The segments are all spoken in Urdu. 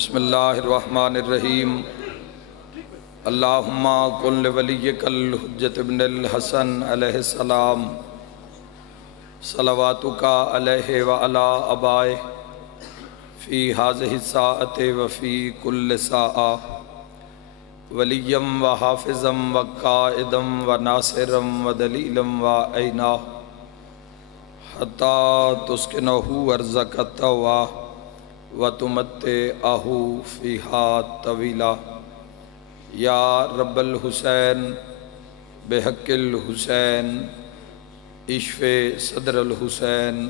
بسم اللہ الرحمن الرحیم اللہم کن لولیک الحجۃ ابن الحسن علیہ السلام صلواتک علیہ وعلی آبائہ فی ہذہ الساعۃ وفی کل ساعہ ولیم و حافظم و قائدم و ناصرم و دلیلم و عینہ حتی تسکنہ ارضک الطویٰ وتمتعہ فیہا طویلا یا رب الحسین بحق الحسین اشف صدر الحسین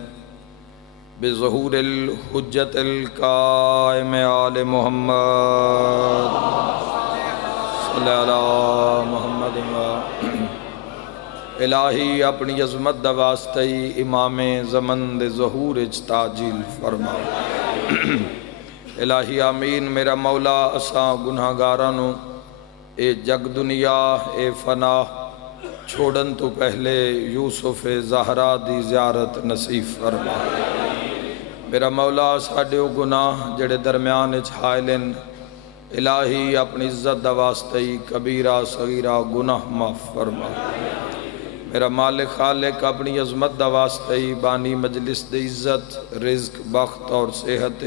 بظہور الحجت القائم آل محمد صلی اللہ محمد الہی اپنی عظمت دا واسطی امام زمن دے ظہور اچ تاجیل فرما الہی آمین میرا مولا اساں گناہگارانو اے جگ دنیا اے فنا چھوڑن تو پہلے یوسف زہرا دی زیارت نصیب فرما میرا مولا ساڈے گناہ جڑے درمیان اچ حائلن الہی اپنی عزت دا واسطی کبیرہ صغیرہ گناہ معاف فرما میرا مالک خالق اپنی عظمت دا واسطی بانی مجلس دی عزت رزق بخت اور صحت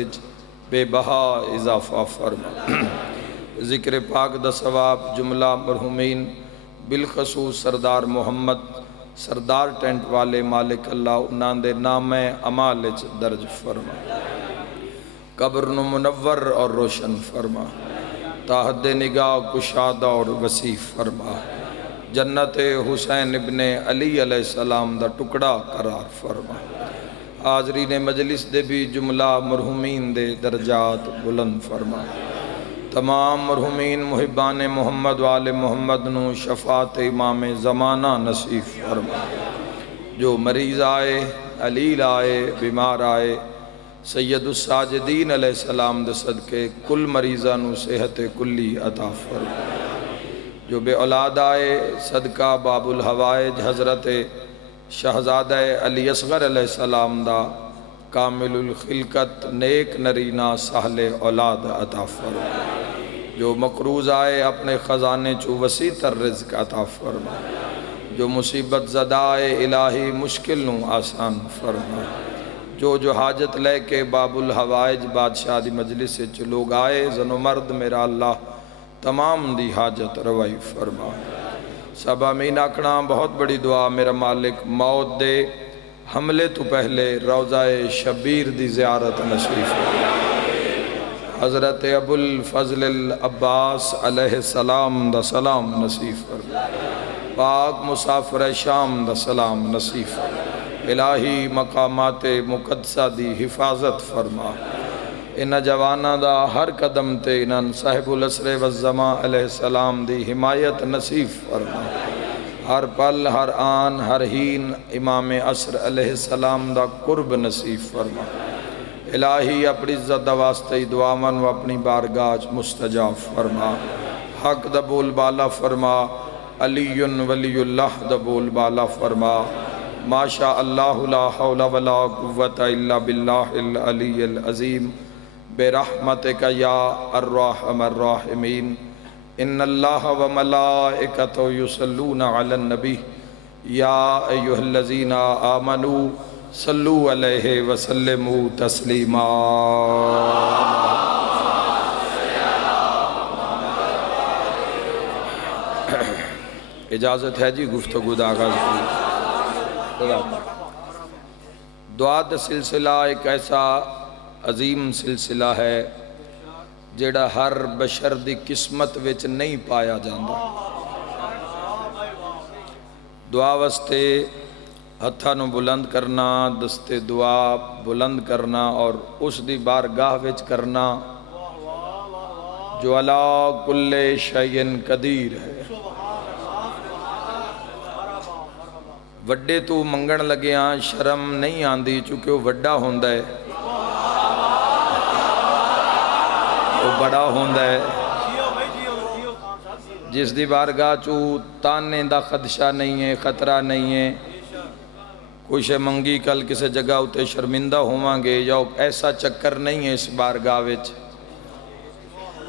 بے بہا اضافہ فرما ذکر پاک دا ثواب جملہ مرحومین بالخصوص سردار محمد سردار ٹینٹ والے مالک اللہ انہاں دے نام اعمال وچ درج فرما قبر نو منور اور روشن فرما تاحد نگاہ کشادہ اور وسیع فرما جنت حسین ابن علی علیہ السلام دا ٹکڑا قرار فرما حاضرین مجلس دے بھی جملہ مرحومین دے درجات بلند فرما تمام مرحومین محبان محمد وآل محمد نو شفاعت امام زمانہ نصیب فرما جو مریض آئے علیل آئے بیمار آئے سید الساجدین علیہ السلام دے صدقے کل مریضہ نو صحت کلی عطا فرما جو بے اولاد آئے صدقہ باب الحوائج حضرت شہزادہ علی اصغر علیہ السلام دا کامل الخلقت نیک نرینہ سہل اولاد عطا فرما جو مقروض آئے اپنے خزانے چو وسیع تر رزق عطا فرما جو مصیبت زدہ آئے الہی مشکل نو آسان فرما جو حاجت لے کے باب الحوائج بادشاہ دی مجلس سے لوگ آئے زن و مرد میرا اللہ تمام دی حاجت روائی فرما سب آمین آکھنا بہت بڑی دعا میرا مالک موت دے حملے تو پہلے روضہ شبیر دی زیارت نصیب فرما حضرت ابو الفضل العباس علیہ السلام دا سلام نصیب فرما پاک مسافر شام دا سلام نصیب فرما الہی مقامات مقدسہ دی حفاظت فرما انہ جوانہ دا ہر قدم تے انہاں صاحب العصر والزمان علیہ السلام دی حمایت نصیب فرما ہر پل ہر آن ہر ہین امام عصر علیہ السلام دا قرب نصیب فرما الہی اپنی عزت دا واسطے دعا من و اپنی بارگاہ مستجاب فرما حق دا بول بالا فرما علی ولی اللہ دا بول بالا فرما ما شاء اللہ لا حول ولا قوة الا باللہ العلی العظیم برحمتک یا الرحم الراحمین ان اللہ و ملائکتہ یصلون علی النبی یا ایہا الذین آمنوا صلو علیہ وسلموا تسلیما اجازت ہے جی گفتگو دا آغاز کی دعا دا سلسلہ ایک ایسا عظیم سلسلہ ہے جیڑا ہر بشر دی قسمت وچ نہیں پایا جاندہ دعا واسطے ہتھاں نو بلند کرنا دستے دعا بلند کرنا اور اس دی بارگاہ وچ کرنا جو علا کل شیء قدیر ہے وڈے تو منگن لگے ہاں شرم نہیں آندی چونکہ وہ وڈا ہوندہ ہے وہ بڑا ہوندہ ہے جس دی بارگاہ چو تانے دا خدشہ نہیں ہے خطرہ نہیں ہے کوئی شے منگی کل کسے جگہ ہوتے شرمندہ ہوواں گے یا ایسا چکر نہیں ہے اس بارگاہ وچ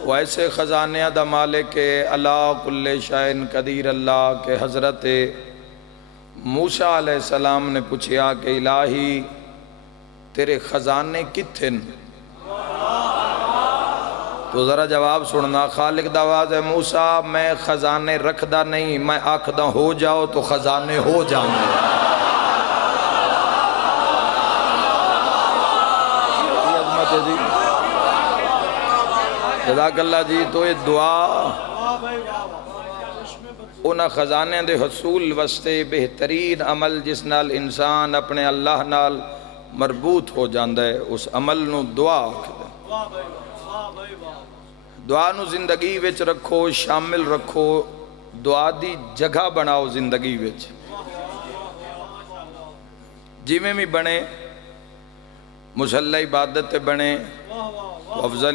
ویسے خزانیاں دا مالک اللہ کل شائن قدیر اللہ کے حضرت موسیٰ علیہ السلام نے پوچھا کہ الہی تیرے خزانے کتھے ہیں؟ تو ذرا جواب سننا، خالق دا آواز ہے موسیٰ میں خزانے رکھدا نہیں، میں آکھدا ہو جاؤ تو خزانے ہو جائیں گے۔ یہ عظمت ہے جی، جزاک اللہ جی۔ تو یہ دعا انہاں خزانے دے حصول واسطے بہترین عمل جس نال انسان اپنے اللہ نال مربوط ہو جاندہ ہے، اس عمل نو دعا آکھدے۔ دعا نو زندگی وچ رکھو، شامل رکھو، دعا دی جگہ بناؤ زندگی وچ، جی میں بھی بنے مسلح عبادت بنے، افضل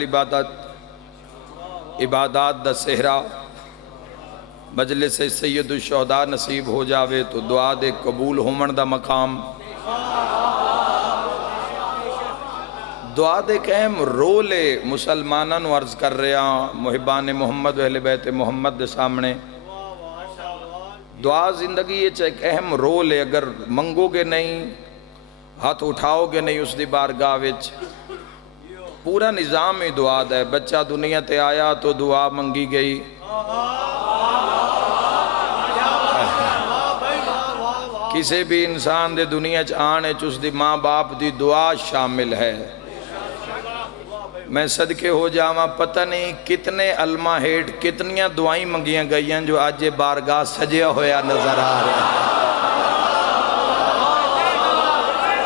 عبادات دا صحرا مجلس سید الشہداء نصیب ہو جاوے تو دعا دے قبول ہومن دا مقام، دعا دے کہ اہم رول مسلمانوں نو عرض کر رہے ہیں محبان محمد و اہل بیت محمد دے سامنے۔ دعا زندگی ایک اہم رول ہے، اگر منگو گے نہیں، ہاتھ اٹھاؤ گے نہیں اس دی بارگاہ وچ، پورا نظام ہی دعا دا ہے۔ بچہ دنیا تے آیا تو دعا منگی گئی، کسی بھی انسان دے دنیا چ آنے چ اس دی ماں باپ دی دعا شامل ہے۔ میں صدقے ہو جاواں، پتہ نہیں کتنے علماء ہیٹ کتنیاں دعائیں منگیاں گئی ہیں جو آج بارگاہ سجیا ہویا نظر آ رہا ہے۔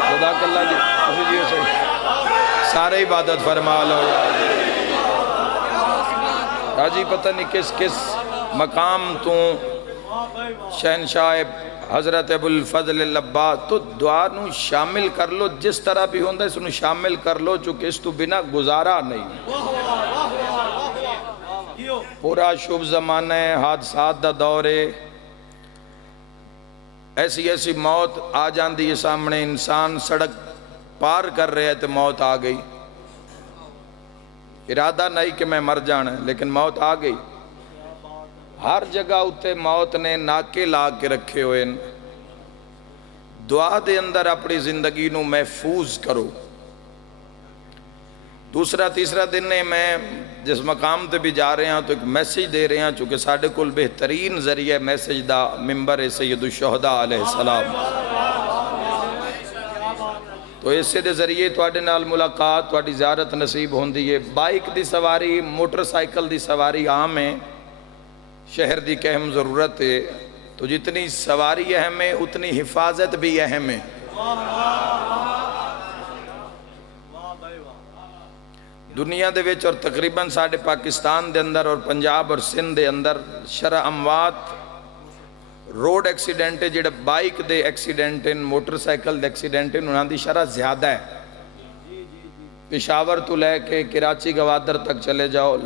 صدق اللہ جی، اسی جی سے سارے عبادت فرما لو راجی، پتہ نہیں کس کس مقام تو شہنشاہ حضرت ابو الفضل العباس، تو دعا نو شامل کر لو، جس طرح بھی ہوندہ اس نو شامل کر لو، چونکہ اس تو بنا گزارا نہیں۔ پورا شب زمانہ ہے، حادثات دا دور ہے، ایسی ایسی موت آ جاندی ہے سامنے، انسان سڑک پار کر رہے ہیں تو موت آ گئی، ارادہ نہیں کہ میں مر جانا ہے لیکن موت آ گئی۔ ہر جگہ اتے موت نے ناکے لا کے رکھے ہوئے۔ دعا دے اندر اپنی زندگی نو محفوظ کرو۔ دوسرا تیسرا دن نے میں جس مقام تے بھی جا رہے ہیں تو ایک میسیج دے رہے ہیں، چونکہ ساڑھے کل بہترین ذریعہ میسیج دا ممبر سید الشہداء علیہ السلام، تو اسے دے ذریعے تواڈے نال ملاقات، تواڈی زیارت نصیب ہوندی ہے۔ بائک دی سواری، موٹر سائیکل دی سواری عام ہے، شہر دی کہ اہم ضرورت ہے، تو جتنی سواری اہم ہے اتنی حفاظت بھی اہم ہے۔ دنیا دے وچ اور تقریباً ساڑھے پاکستان دے اندر اور پنجاب اور سندھ دے اندر شرح اموات روڈ ایکسیڈنٹ جڑے بائک دے ایکسیڈنٹ موٹر سائیکل دے ایکسیڈنٹ انہاں دی شرح زیادہ ہے۔ پشاور تو لے کے کراچی گوادر تک چلے جاؤ،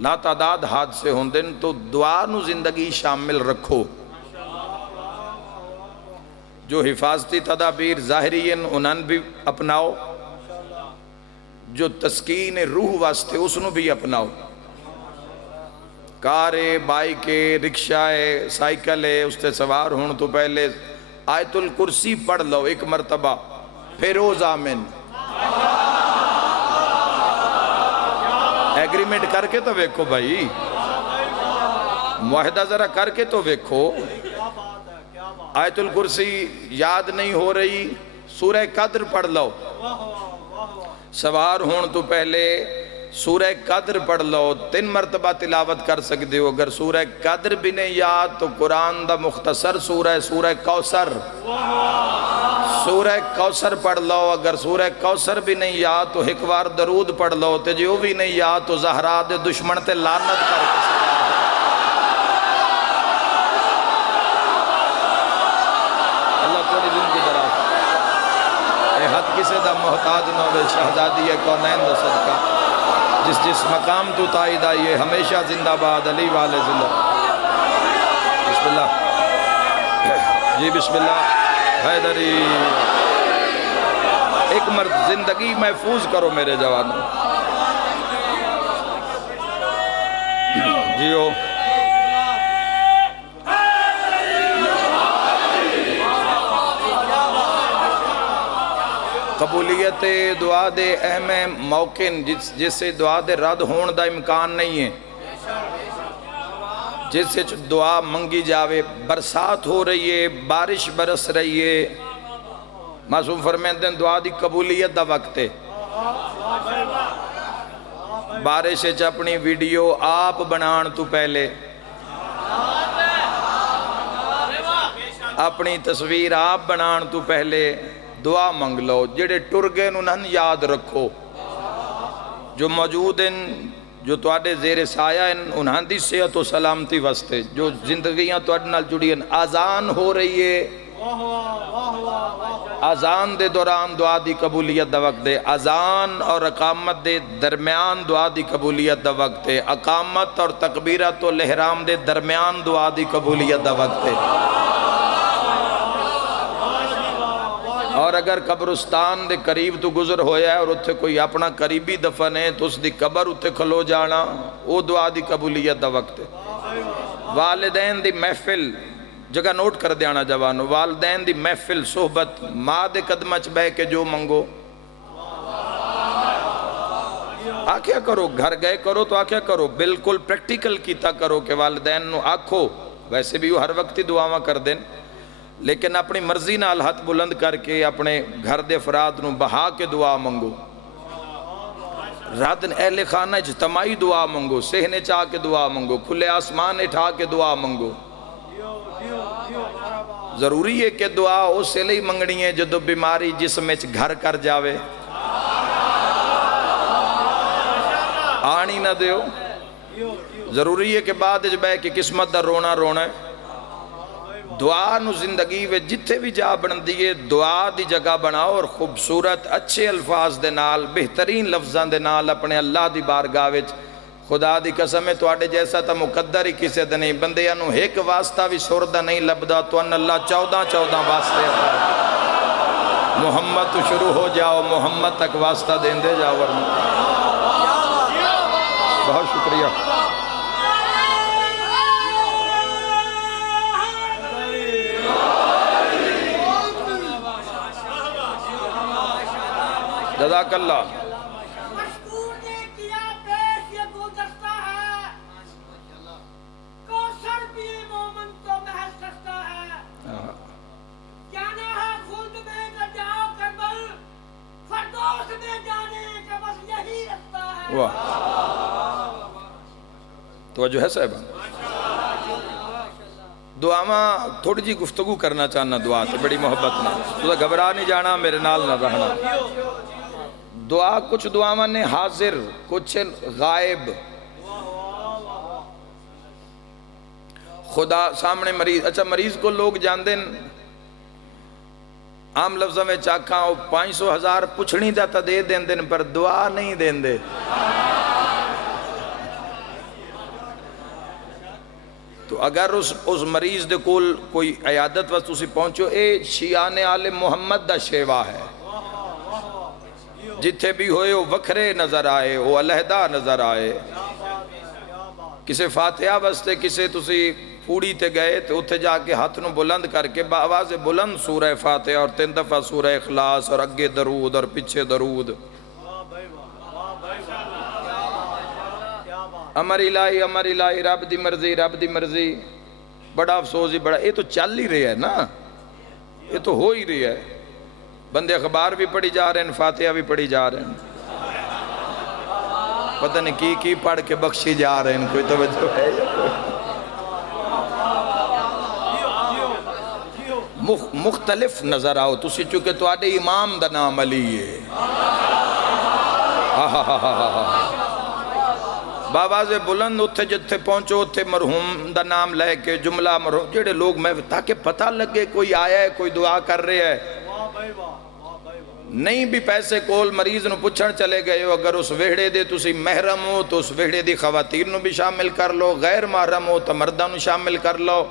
لا تعداد حادثے ہوندے، تو دعا نو زندگی شامل رکھو۔ جو حفاظتی تدابیر ظاہری ہیں انہاں بھی اپناؤ، جو تسکین روح واسطے اس نو بھی اپناؤ۔ کارے، بائکے، رکشہ، سائیکل ہے، اس تے سوار ہون تو پہلے آیت الکرسی پڑھ لو ایک مرتبہ، فیروز آمن، ایگریمنٹ کر کے تو ویکھو بھائی، معاہدہ ذرا کر کے تو ویکھو۔ آیت الکرسی یاد نہیں ہو رہی، سورہ قدر پڑھ لو، سوار ہون تو پہلے سورہ قدر پڑھ لو، 3 مرتبہ تلاوت کر سکتے ہو۔ اگر سورہ قدر بھی نہیں یاد تو قرآن دا مختصر سورہ کوثر، سورہ کوثر پڑھ لو۔ اگر سورہ کوثر بھی نہیں یاد تو ایک بار درود پڑھ لو، تے جو بھی نہیں یاد تو زہرا دے دشمن تے لعنت کر کے اللہ تیری زندگی دراز، اے حد کسے دا محتاج نہ ہوئے، شہزادی ہے کونین دا صدقہ، جس جس مقام تو تائید آئیے ہمیشہ زندہ باد، علی والے زندہ۔ بسم اللہ جی، بسم اللہ حیدری۔ ایک مرد زندگی محفوظ کرو میرے جوانوں، جیو قبولیت دعا دے اہم موقع جس سے دعا دے رد ہون دا امکان نہیں ہے، جس سے دعا منگی جاوے، برسات ہو رہی ہے، بارش برس رہی ہے، معصوم فرمیندے دعا دی قبولیت دا وقت ہے۔ بارش اچ اپنی ویڈیو آپ بنان تو پہلے، اپنی تصویر آپ بنان تو پہلے دعا منگ لو۔ جڑے ٹر گئے انہاں یاد رکھو، جو موجود ہیں، جو تواڈے زیر سایہ ہیں، انہاں دی صحت و سلامتی واسطے، جو زندگیاں تواڈے نال جڑی ہیں۔ آزان ہو رہی ہے، آزان دے دوران دعا دی قبولیت دا وقت ہے۔ آزان اور اقامت دے درمیان دعا دی قبولیت دا وقت ہے۔ اقامت اور تکبیرت و الاحرام دے درمیان دعا دی قبولیت دا وقت ہے۔ اور اگر قبرستان دے قریب تو گزر ہویا ہے اور اتھے کوئی اپنا قریبی دفن ہے تو اس دی قبر اتھے کھلو جانا، وہ دعا دی قبولیت دا وقت ہے۔ والدین دی محفل، جگہ نوٹ کر دیانا جوانو، والدین دی محفل صحبت، ماں دے قدمچ بہ کے جو منگو، آکھیا کرو، گھر گئے کرو تو آکھیا کرو، بالکل پریکٹیکل کیتا کرو کہ والدین نو آکھو، ویسے بھی وہ ہر وقت ہی دعاواں کر دیں، لیکن اپنی مرضی نال ہاتھ بلند کر کے اپنے گھر دے افراد نو بہا کے دعا منگو۔ رات اہل خانہ اجتماعی دعا منگو، سہنے چاہ کے دعا منگو، کھلے آسمان اٹھا کے دعا منگو۔ ضروری ہے کہ دعا اس سے لئی منگنی ہے جدو بیماری جسم وچ گھر کر جاوے، آنی نہ دیو۔ ضروری ہے کہ بعد اج بے کہ قسمت دا رونا رونا ہے۔ دعا نو زندگی وچ جتھے بھی جا بن دیئے، دعا دی جگہ بناؤ اور خوبصورت اچھے الفاظ دے نال، بہترین لفظاں دے نال اپنے اللہ دی بارگاہ وچ، خدا دی قسم ہے تواڈے جیسا تا مقدر ہی کسے دے نہیں، بندیاں نو ایک واسطہ بھی سردہ نہیں لبدا، تو ان اللہ 14 واسطے عطا ہے۔ محمد تو شروع ہو جاؤ، محمد تک واسطہ دین دے جاؤ ورنہ۔ بہت شکریہ۔ جزاک اللہ۔ مشکور نے کیا پیش یہ گلدستہ ہے، کوثر بھی مومن کو محل سکتا ہے۔ جانا ہے خلد میں نہ جاؤ کربل، فردوس میں جانے کا بس یہی رستہ ہے۔ واہ، توجہ ہے صاحبہ۔ دعاواں تھوڑی جی گفتگو کرنا چاہنا، دعا تے بڑی محبت نہ، تو گھبرا نہیں جانا، میرے نال نہ رہنا۔ دعا کچھ دعاواں نے حاضر، کچھ غائب۔ خدا سامنے مریض، اچھا مریض کو لوگ جان دیں، عام لفظوں میں چاکاں 500,000 پچھڑی دا تا دے دیں دن پر دعا نہیں دیں دے۔ تو اگر اس مریض دے کول کوئی عیادت وقت اسی پہنچو، اے شیعان آل محمد دا شیوا ہے، جتھے بھی ہوئے وہ وکھرے نظر آئے، وہ علیحدہ نظر آئے۔ کسے فاتحہ واسطے کسے تسی پوڑی تے گئے تو اتھے جا کے ہاتھ نو بلند کر کے بآواز بلند سورہ فاتحہ اور 3 دفعہ سورہ اخلاص اور اگے درود اور پیچھے درود، امر الہی امر الہی، رب دی مرضی رب دی مرضی۔ بڑا افسوس ہی بڑا، یہ تو چل ہی رہا ہے نا، یہ تو ہو ہی رہا ہے۔ بندے اخبار بھی پڑھی جا رہے ہیں، فاتحہ بھی پڑھی جا رہے ہیں، پتہ نہیں کی پڑھ کے بخشی جا رہے ہیں، کوئی توجہ ہے یا کوئی؟ مختلف نظر آؤ تسی، چونکہ تواڈے امام دا نام علی ہے۔ بآواز بلند اتھے جتھے پہنچو اتھے مرحوم دا نام لے کے جملہ مرحوم، جڑے لوگ میں تاکہ پتہ لگے کوئی آیا ہے، کوئی دعا کر رہے ہے۔ نہیں بھی پیسے کول مریض نو پچھن چلے گئے ہو، اگر اس ویڑے دے تسی محرم ہو تو اس ویڑے دی خواتین نو بھی شامل کر لو، غیر محرم ہو تو مردہ نو شامل کر لو۔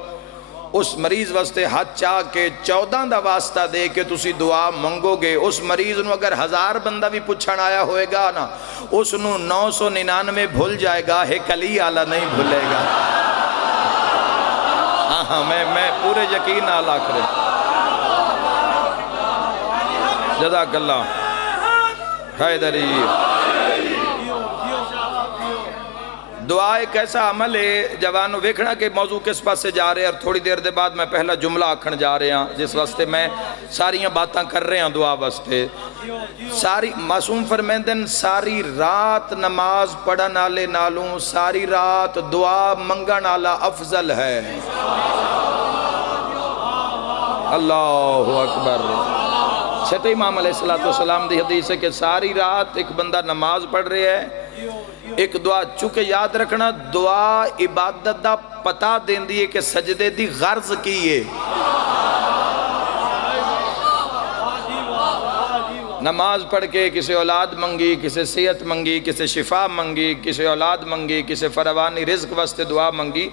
اس مریض واسطے ہاتھ چاہ کے 14 دا واسطہ دے کے تسی دعا منگو گے، اس مریض نو اگر 1000 بندہ بھی پوچھن آیا ہوئے گا نا، اس نو 999 بھول جائے گا، ایک علی آلہ نہیں بھولے گا۔ ہاں میں پورے یقین نال آکھ رہے۔ جزاک اللہ حیدری۔ دعا ایک ایسا عمل ہے جوانو، ویکھنا کہ موضوع کس پاس سے جا رہے ہیں، اور تھوڑی دیر دے بعد میں پہلا جملہ آکھن جا رہے ہیں جس واسطے میں ساریاں باتاں کر رہے ہیں دعا واسطے۔ ساری معصوم فرمیندن ساری رات نماز پڑھن آلے نالوں ساری رات دعا منگن آلا افضل ہے۔ اللہ اکبر۔ چھتے امام علیہ السلام دی حدیث ہے کہ ساری رات ایک بندہ نماز پڑھ رہے ہے، ایک دعا چونکہ یاد رکھنا دعا عبادت دا پتا دین دیئے کہ سجدے دی غرض کیے۔ نماز پڑھ کے کسی اولاد منگی، کسی صحت منگی، کسی شفا منگی، کسی اولاد منگی، کسی فراوانی رزق واسطے دعا منگی،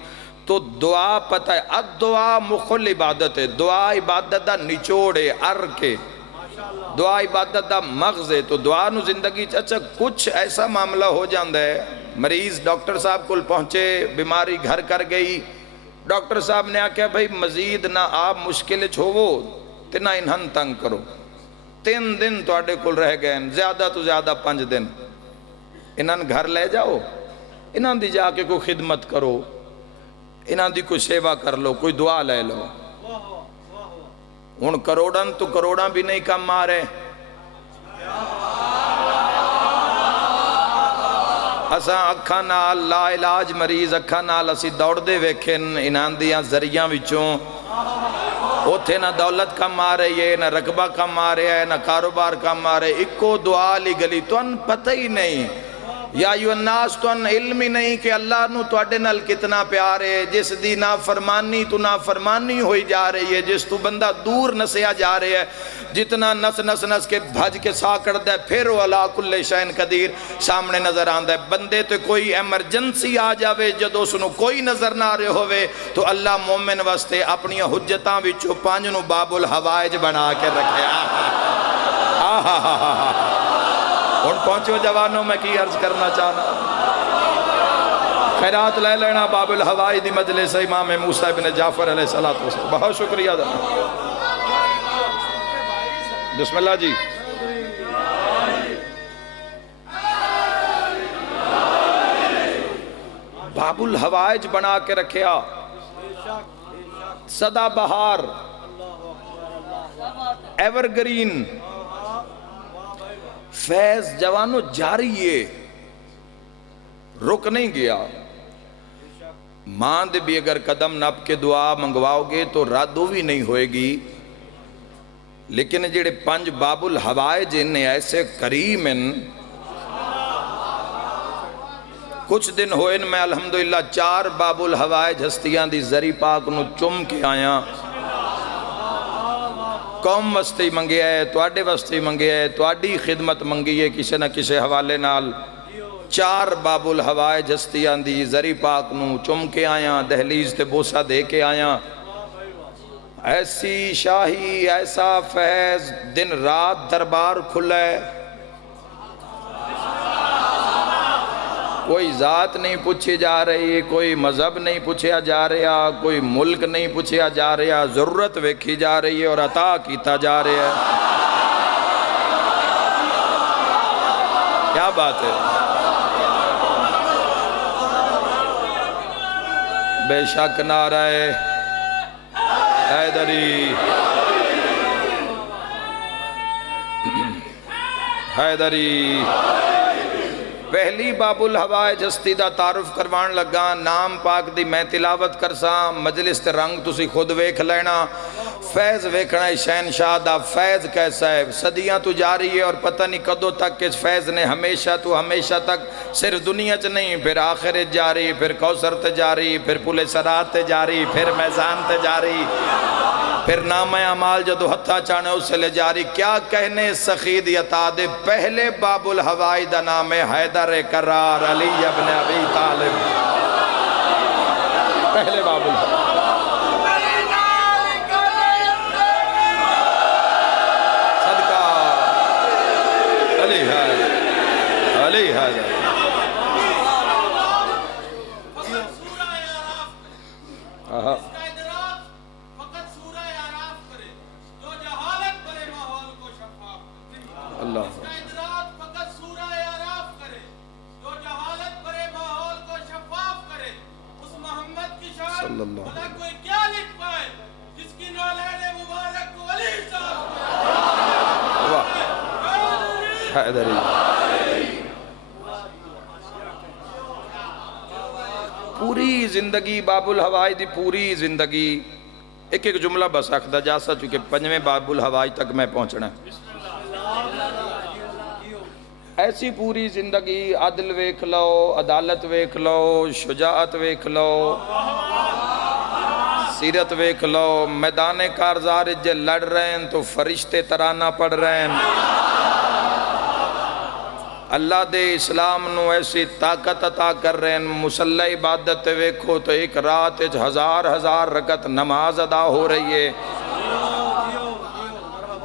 تو دعا پتہ ہے الدعا مخل عبادت ہے، دعا عبادت دا نچوڑے ار کے، دعا عبادت دا مغز ہے۔ تو دعا نو زندگی اچھا کچھ ایسا معاملہ ہو جاندہ ہے، مریض ڈاکٹر صاحب کو پہنچے، بیماری گھر کر گئی، ڈاکٹر صاحب نے آکھا بھائی مزید نہ آپ مشکل چھوو تے نہ انہن تنگ کرو، 3 دن تو آڈے کل رہ گئے، زیادہ تو زیادہ 5 دن، انہن گھر لے جاؤ، انہن دی جا کے کوئی خدمت کرو، انہن دی کوئی سیوا کر لو، کوئی دعا لے لو۔ ان کروڑاں تو کروڑاں بھی نہیں کم مارے، اساں اکھاں نال لا علاج مریض اکھاں نال اسی دوڑ دے ویکھن انہاں دیاں ذریعہ وچوں، اوتھے نہ دولت کم آرہے ہے، نہ رقبہ کم آرہے ہے، نہ کاروبار کم آرہے، اکو دعا لی گلی تو ان پتہ ہی نہیں، یا ایو الناس تو ان علم ہی نہیں کہ اللہ نو تو اڈے نال کتنا پیار ہے، جس دی نافرمانی تو نافرمانی ہوئی جا رہی ہے، جس تو بندہ دور نسیا جا رہے ہے، جتنا نس کے بھج کے سا کر دے پھر وہ اللہ کل شین قدیر سامنے نظر آندہ ہے۔ بندے تو کوئی ایمرجنسی آ جاوے جدو سنو کوئی نظر نہ رہے ہوئے تو اللہ مومن واسطے اپنی حجتاں وچو 5 نو باب الحوائج بنا کے رکھے۔ ان پہنچو جوانوں میں کی عرض کرنا چاہنا، خیرات لے لینا باب الحوائج دی مجلس امام موسیٰ ابن جعفر علیہ السلام۔ بہت شکریہ دا، بسم اللہ جی۔ باب الحوائج بنا کے رکھیا، صدا بہار، ایور گرین، فیض جوانو جاری ہے، رک نہیں گیا۔ ماند بھی اگر قدم نپ کے دعا منگواؤ گے تو رادو بھی نہیں ہوئے گی، لیکن جڑے 5 باب الحوائج انہیں ایسے کریم ہیں، کچھ دن ہوئے میں الحمدللہ 4 باب الحوائج ہستیاں دی زری پاک نو چم کے آیا، قوم واسطے منگے ہے، تواڈے واسطے منگے ہے، تواڈی خدمت منگی ہے کسی نہ کسی حوالے نال، 4 باب الحوائج ہستیاں دی زری پاک نو چم کے آیا، دہلیز تے بوسہ دے کے آیا۔ ایسی شاہی ایسا فیض، دن رات دربار کھلے، کوئی ذات نہیں پوچھی جا رہی، کوئی مذہب نہیں پوچھیا جا رہا، کوئی ملک نہیں پوچھیا جا رہا، ضرورت ویکھی جا رہی ہے اور عطا کیتا جا رہا ہے۔ کیا بات ہے، بے شک نعرہ حیدری، حیدری۔ پہلی باب الحوائج ہستی دا تعارف کروان لگا، نام پاک دی میں تلاوت کرساں، مجلس تے رنگ تسی خود ویکھ لینا، فیض ویکھنا ہے شہنشاہ دا فیض کیسا ہے، صدیاں تو جاری ہے اور پتہ نہیں کدو تک اس فیض نے ہمیشہ تو ہمیشہ تک صرف دنیا چ نہیں، پھر آخرت جاری، پھر کوثر تے جاری، پھر پل صراط تے جاری، پھر میزان تے جاری، پھر نام اعمال جدو ہتھا چانے اس سے لے جاری۔ کیا کہنے سخید عطا دے، پہلے باب الحوائج دا نام ہے حیدر کرار علی ابن ابی طالب، پہلے باب الحوائج۔ علی حیدر فقط سورہ اعراف کرے، آہا اس کا ادراک فقط سورہ اعراف کرے جو جہالت بھرے ماحول کو شفاف کرے۔ اللہ اس کا ادراک فقط سورہ اعراف کرے جو جہالت بھرے ماحول کو شفاف کرے۔ اس محمد کی شان صلی اللہ بھلا کوئی کیا لکھ پائے جس کی نالین مبارک کو علی صاحب واہ حیدری پوری زندگی باب الحوائج دی پوری زندگی ایک ایک جملہ بس آخدا جا سا چونکہ پنجویں باب الحوائج تک میں پہنچنا ہے ایسی پوری زندگی عدل ویکھ لو عدالت ویکھ لو شجاعت ویکھ لو سیرت ویکھ لو میدان کارزار جے لڑ رہے ہیں تو فرشتے ترانہ پڑھ رہے ہیں اللہ دے اسلام نو ایسی طاقت عطا کر رہے ہیں مسلح عبادت ویکھو تو ایک رات ہزار ہزار رکعت نماز ادا ہو رہی ہے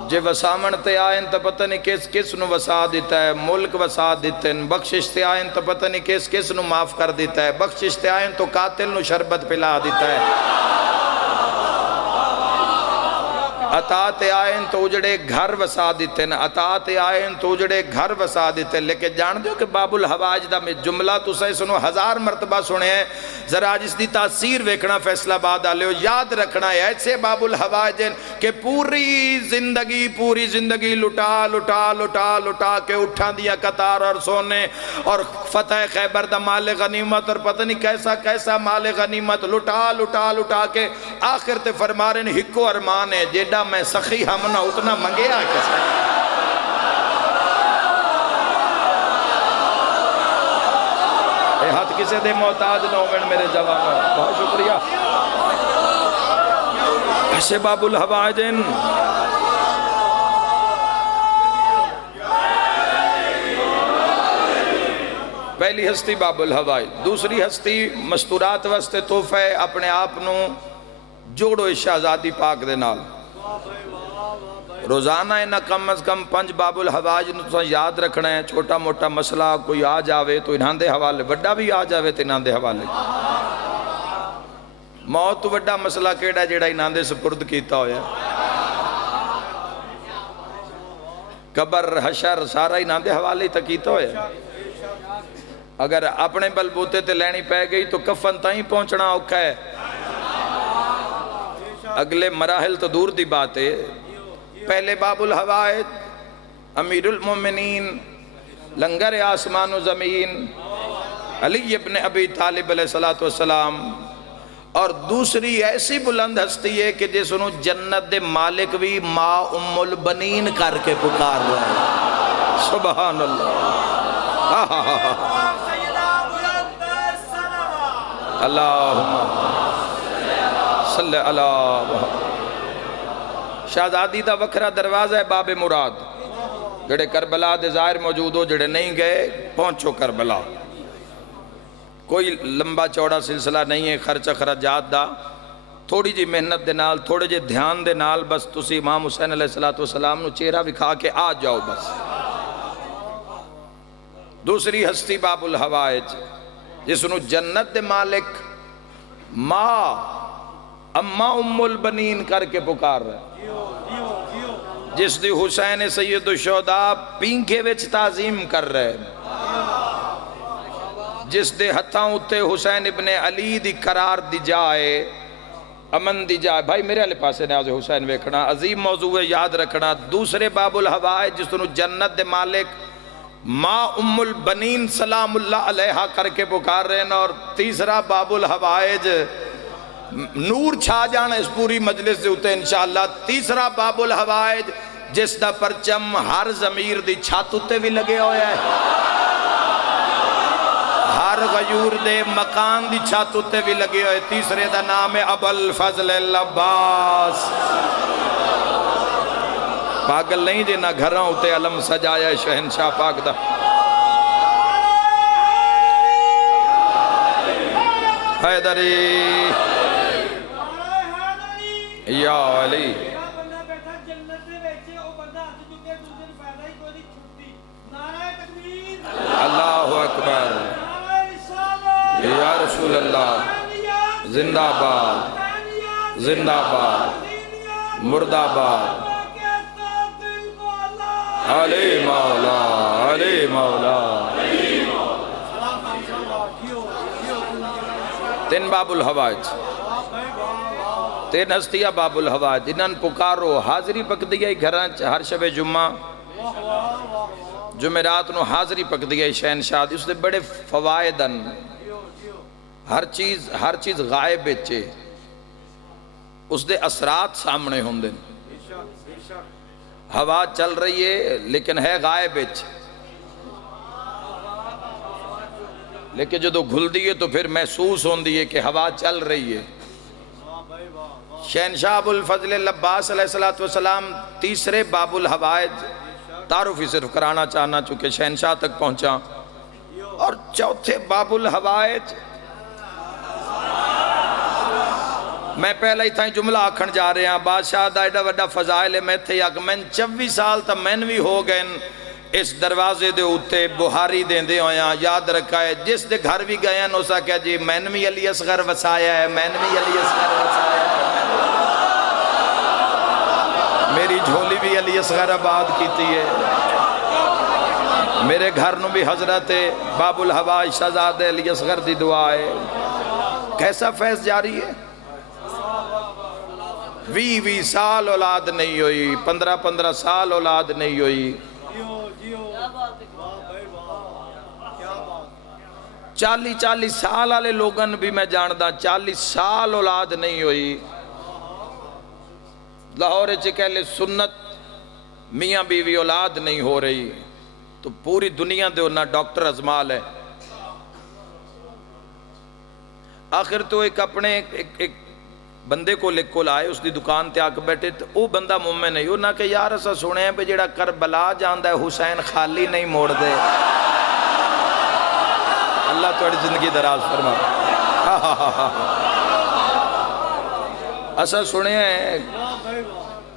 جے وسامن تے آئیں تو پتہ نہیں کس نو وسا دیتا ہے ملک وسا دیتے ہیں بخشش تے آئیں تو پتہ نہیں کس نو معاف کر دیتا ہے بخشش تے آئیں تو قاتل نو شربت پلا دیتا ہے عطاعت آئیں تو اجڑے گھر وسا دیتے ہیں عطاعت آئیں تو اجڑے گھر وسا دیتے ہیں لیکن جان دیو کہ باب الحوائج دا میں جملہ تو سے سنو ہزار مرتبہ سنے ہیں ذرا جس دی تاثیر ویکھنا فیصلہ باد آلے ہو یاد رکھنا ہے ایسے باب الحوائج کہ پوری زندگی لٹا لٹا لٹا لٹا کے اٹھا دیا قطار اور سونے اور فتح خیبر دا مال غنیمت اور پتہ نہیں کیسا کیسا مال غنیمت لٹا لٹا لٹا کے آخر تے فرما رہے ہیں ہکو ارمان ہے جیڈا میں سخی ہم نہ اتنا منگیا کسا اے ہاتھ کسے دے محتاج نہ ہوئے میرے جوانوں بہت شکریہ ایسے باب الحوائجن پہلی ہستی باب الحوائج دوسری ہستی مستورات واسطے تحفہ اپنے آپ نو جوڑو اس شہزادی پاک دے نال روزانہ انہا کم از کم 5 باب الحوائج نو یاد رکھنا ہے چھوٹا موٹا مسئلہ کوئی آ جاوے تو انہاں دے حوالے وڈا بھی آ جاوے تو انہاں دے حوالے موت وڈا مسئلہ کیڑا جیڑا انہاں دے سپرد کیتا ہویا قبر حشر سارا انہاں دے حوالے تک کیتا ہویا اگر اپنے بلبوتے تے لینی پہ گئی تو کفن تائیں پہنچنا اوکھا ہے اگلے مراحل تو دور دی بات ہے پہلے باب الحوائج امیر المومنین لنگر آسمان و زمین علی ابن ابی طالب علیہ السلام اور دوسری ایسی بلند ہستی ہے کہ جس انہوں جنت دے مالک بھی ما ام البنین کر کے پکار رہا ہے سبحان اللہ اللہم صلی اللہ شہزادی دا وکھرا دروازہ ہے باب مراد جڑے کربلا دے ظاہر موجود ہو جڑے نہیں گئے پہنچو کربلا کوئی لمبا چوڑا سلسلہ نہیں ہے خرچ خراجات دا تھوڑی جی محنت دے نال تھوڑے جی دھیان دے نال بس تسی امام حسین علیہ السلام نو چہرہ بکھا کے آ جاؤ بس دوسری ہستی باب الحوائج جس نو جنت دے مالک ماں اما ام البنین کر کے پکار رہا ہے جس دی حسین سید الشہداء پینکے وچ تعظیم کر رہے ہیں جس دے ہتھاں اتے حسین ابن علی دی قرار دی جائے امن دی جائے بھائی میرے علی پاسے نیاز حسین ویکھنا عظیم موضوع ہے یاد رکھنا دوسرے باب الحوائج جس نے جنت دے مالک ماں ام البنین سلام اللہ علیہا کر کے پکار رہے ہیں اور تیسرا باب الحوائج نور چھا جانا اس پوری مجلس دے ہوتے انشاءاللہ تیسرا باب الحوائج جس دا پرچم ہر ضمیر دی چھات ہوتے بھی لگے ہویا ہے ہر غیور دے مکان دی چھات ہوتے بھی لگے ہوئے تیسرے دا نام ہے ابو الفضل العباس پاگل نہیں جی نہ گھراں ہوتے علم سجایا ہے شہنشاہ پاک دا حیدری یا علی اللہ زندہ باد حسینیت زندہ باد حسینیت مرد آباد کے ساتھ دل کو اللہ علی مولا علی مولا تین باب الحوائج تین ہستیاں باب الحوائج انہاں پکارو حاضری پک دیا گھران ہر شب جمعہ جمعرات نو حاضری پک دیا شہنشاہ اس نے بڑے فوائدن ہر چیز غائب بچے اس دے اثرات سامنے ہوں دن ہوا چل رہی ہے لیکن ہے غائب بچ لیکن جدو گھل دیئے تو پھر محسوس ہوں دیئے کہ ہوا چل رہی ہے شہنشاہ ابو الفضل العباس علیہ السلام تیسرے باب الحوائج تعارف ہی صرف کرانا چاہنا چونکہ شہنشاہ تک پہنچا اور چوتھے باب الحوائج میں پہلے ہی تھا جملہ آکھن جا رہے ہیں بادشاہ دا ایڈا وڈا فضائل میں تھے یک میں 24 سال تا میں بھی ہو گئے اس دروازے دے ہوتے بہاری دیں دے ہویاں یاد رکھا ہے جس دے گھر بھی گئے ہیں اسا کہا جی میں بھی علی اصغر وسایا ہے میں بھی علی اصغر وسایا ہے میری جھولی بھی علی اصغر آباد کیتی ہے میرے گھر نو بھی حضرت باب الحوائج شہزادہ علی اصغر دی دعا ہے کیسا فیض جاری ہے 20 سال اولاد نہیں ہوئی 15 سال اولاد نہیں ہوئی 40 سال والے لوگن بھی میں جاندہ 40 سال اولاد نہیں ہوئی لاہور چکہلے سنت میاں بیوی اولاد نہیں ہو رہی تو پوری دنیا دے انہا ڈاکٹر ازمال ہے آخر تو ایک اپنے ایک بندے کو لکھ کو لائے اس دی دکان تے آکے بیٹھے تو وہ بندہ مومن نہیں انہا کہ یار ایسا سنے ہیں پہ جڑا کربلا جاندہ ہے حسین خالی نہیں موڑ دے اللہ توڑی زندگی دراز فرما ایسا سنے ہیں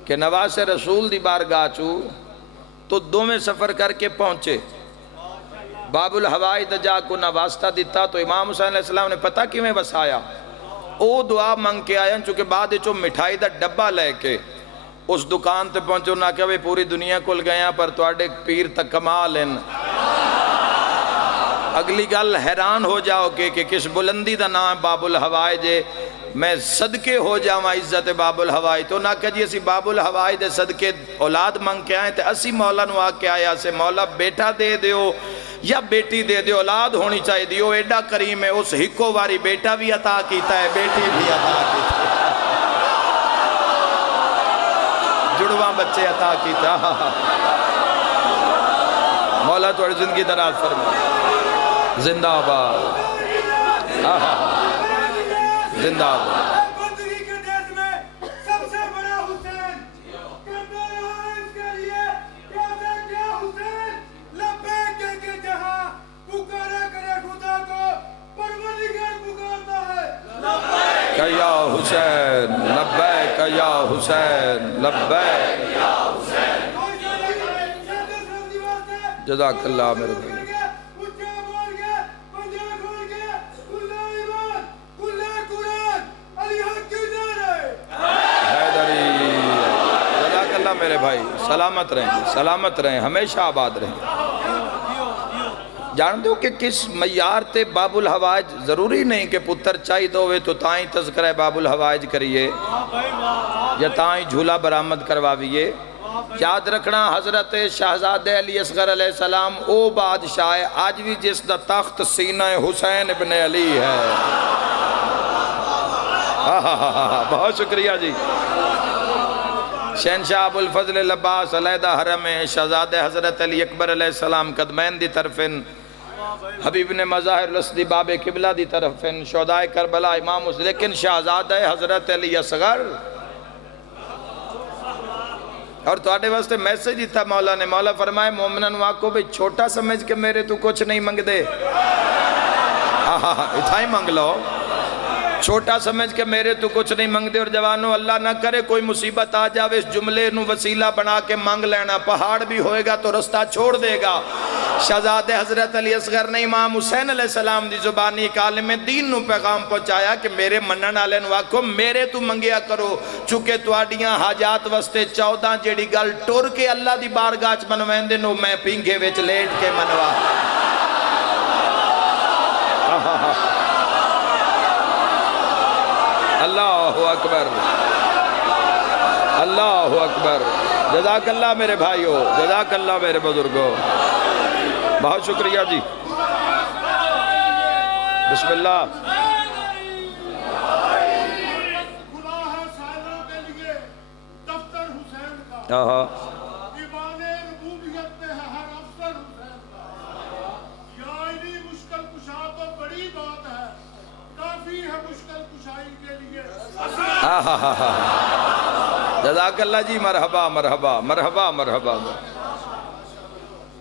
کہ نواز رسول دی بارگاہ چو تو دو میں سفر کر کے پہنچے باب الحوائج جا کو نواسطہ دیتا تو امام حسین علیہ السلام نے پتہ کی میں وسایا او دعا منگ کے آیا چونکہ بعد چو مٹھائی دا ڈبا لے کے اس دکان تے پہنچو نہ کہ پوری دنیا کل گیا پر توڑے پیر تک کمال ہیں اگلی گل حیران ہو جاؤ کہ کس بلندی دا نام باب الحوائج میں صدقے ہو جاؤں عزت باب الحوائج تو نہ کہ جی اسی باب الحوائج دے صدقے اولاد منگ کے آئیں تے اسی مولا نو آکے آیا سے مولا بیٹا دے دیو یا بیٹی دے دیو اولاد ہونی چاہیے دیو ایڈا کریم ہے اس ہکو واری بیٹا بھی عطا کیتا ہے بیٹی بھی عطا کیتا ہے جڑواں بچے عطا کیتا مولا توڑ زندگی دراز فرما زندہ آباد زندہ آباد بندگی کے دیش میں سب سے بڑا حسین کرتا رہا اس کے لیے کہتا کیا حسین لبیک کے جہاں پکارا کرے خدا کو پروردگار پکارتا ہے کہ یا حسین لبیک یا حسین لبیک جزاک اللہ میرے بھائی میرے بھائی سلامت رہیں ہمیشہ آباد رہیں جان دو کہ کس معیار تے باب الحوائج ضروری نہیں کہ پتر چاہی دوے تو تائیں تذکرہ باب الحوائج کریے یا تائیں جھولا برآمد کرواویے یاد رکھنا حضرت شہزادہ علی اصغر علیہ السلام او بادشاہ آج بھی جس دا تخت سینہ حسین ابن علی ہے بہت شکریہ جی شہنشاہ ابو الفضل العباس علیدہ حرم شہزادہ حضرت علی اکبر علیہ السلام قدمین دی طرفن حبیب نے مظاہر لسدی باب قبلہ دی طرفن شہدائے کربلا امام اس لیکن شہزادہ حضرت علی اصغر اور تواڈے واسطے میسیج ہی تھا مولا نے مولا فرمائے مومنن واقعو بھی چھوٹا سمجھ کے میرے تو کچھ نہیں منگ دے اتھا ہی منگ لو چھوٹا سمجھ کے میرے تو کچھ نہیں منگ دے اور جوانوں اللہ نہ کرے کوئی مصیبت آ جاوے اس جملے نو وسیلہ بنا کے منگ لینا پہاڑ بھی ہوئے گا تو رستہ چھوڑ دے گا شہزادے حضرت علی اصغر نے امام حسین علیہ السلام دی زبانی ایک عالم دین نو پیغام پہنچایا کہ میرے منن والے نو آکھو میرے تو منگیا کرو چونکہ تواڈیاں حاجات واسطے 14 جیڑی گل ٹر کے اللہ دی بارگاہ چ منویندے نو میں پینگے وچ لیٹ کے منوا اللہ اکبر اللہ اکبر جزاک اللہ میرے بھائیو جزاک اللہ میرے بزرگوں بہت شکریہ جی بسم اللہ خدا ہے سائلوں کے لیے دفتر حسین کا ایمان ربوبیت میں ہے ہر افسر حسین کا یا انی مشکل کشا تو بڑی بات ہے کافی ہے مشکل کشائی کے لیے جزاک اللہ جی مرحبا مرحبا مرحبا مرحبا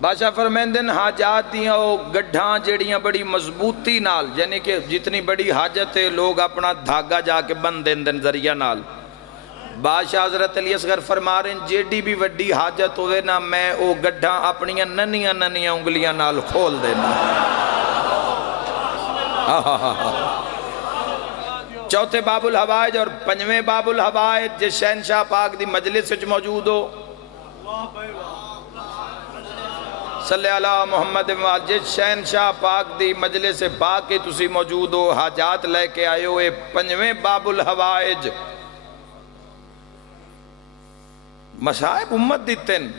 بادشاہ فرمیندن حاجات دیاں او گڈھاں جیڑیاں بڑی مضبوطی نال یعنی کہ جتنی بڑی حاجت ہے لوگ اپنا دھاگا جا کے بند دن ذریعہ نال بادشاہ حضرت علی اصغر فرما رہے ہیں جیڑی بھی وڈی حاجت ہوئے نا میں او گڈھاں اپنیاں ننیاں ننیاں انگلیاں نال کھول دینا چوتھے باب الحوائج اور پنجویں باب الحوائج جس شہنشاہ پاک دی مجلس وچ موجود ہو صلی اللہ محمد جس شہنشاہ پاک دی مجلس پاک کی تسی موجود ہو حاجات لے کے آئے ہوئے پنجویں باب الحوائج مصائب امت دیتن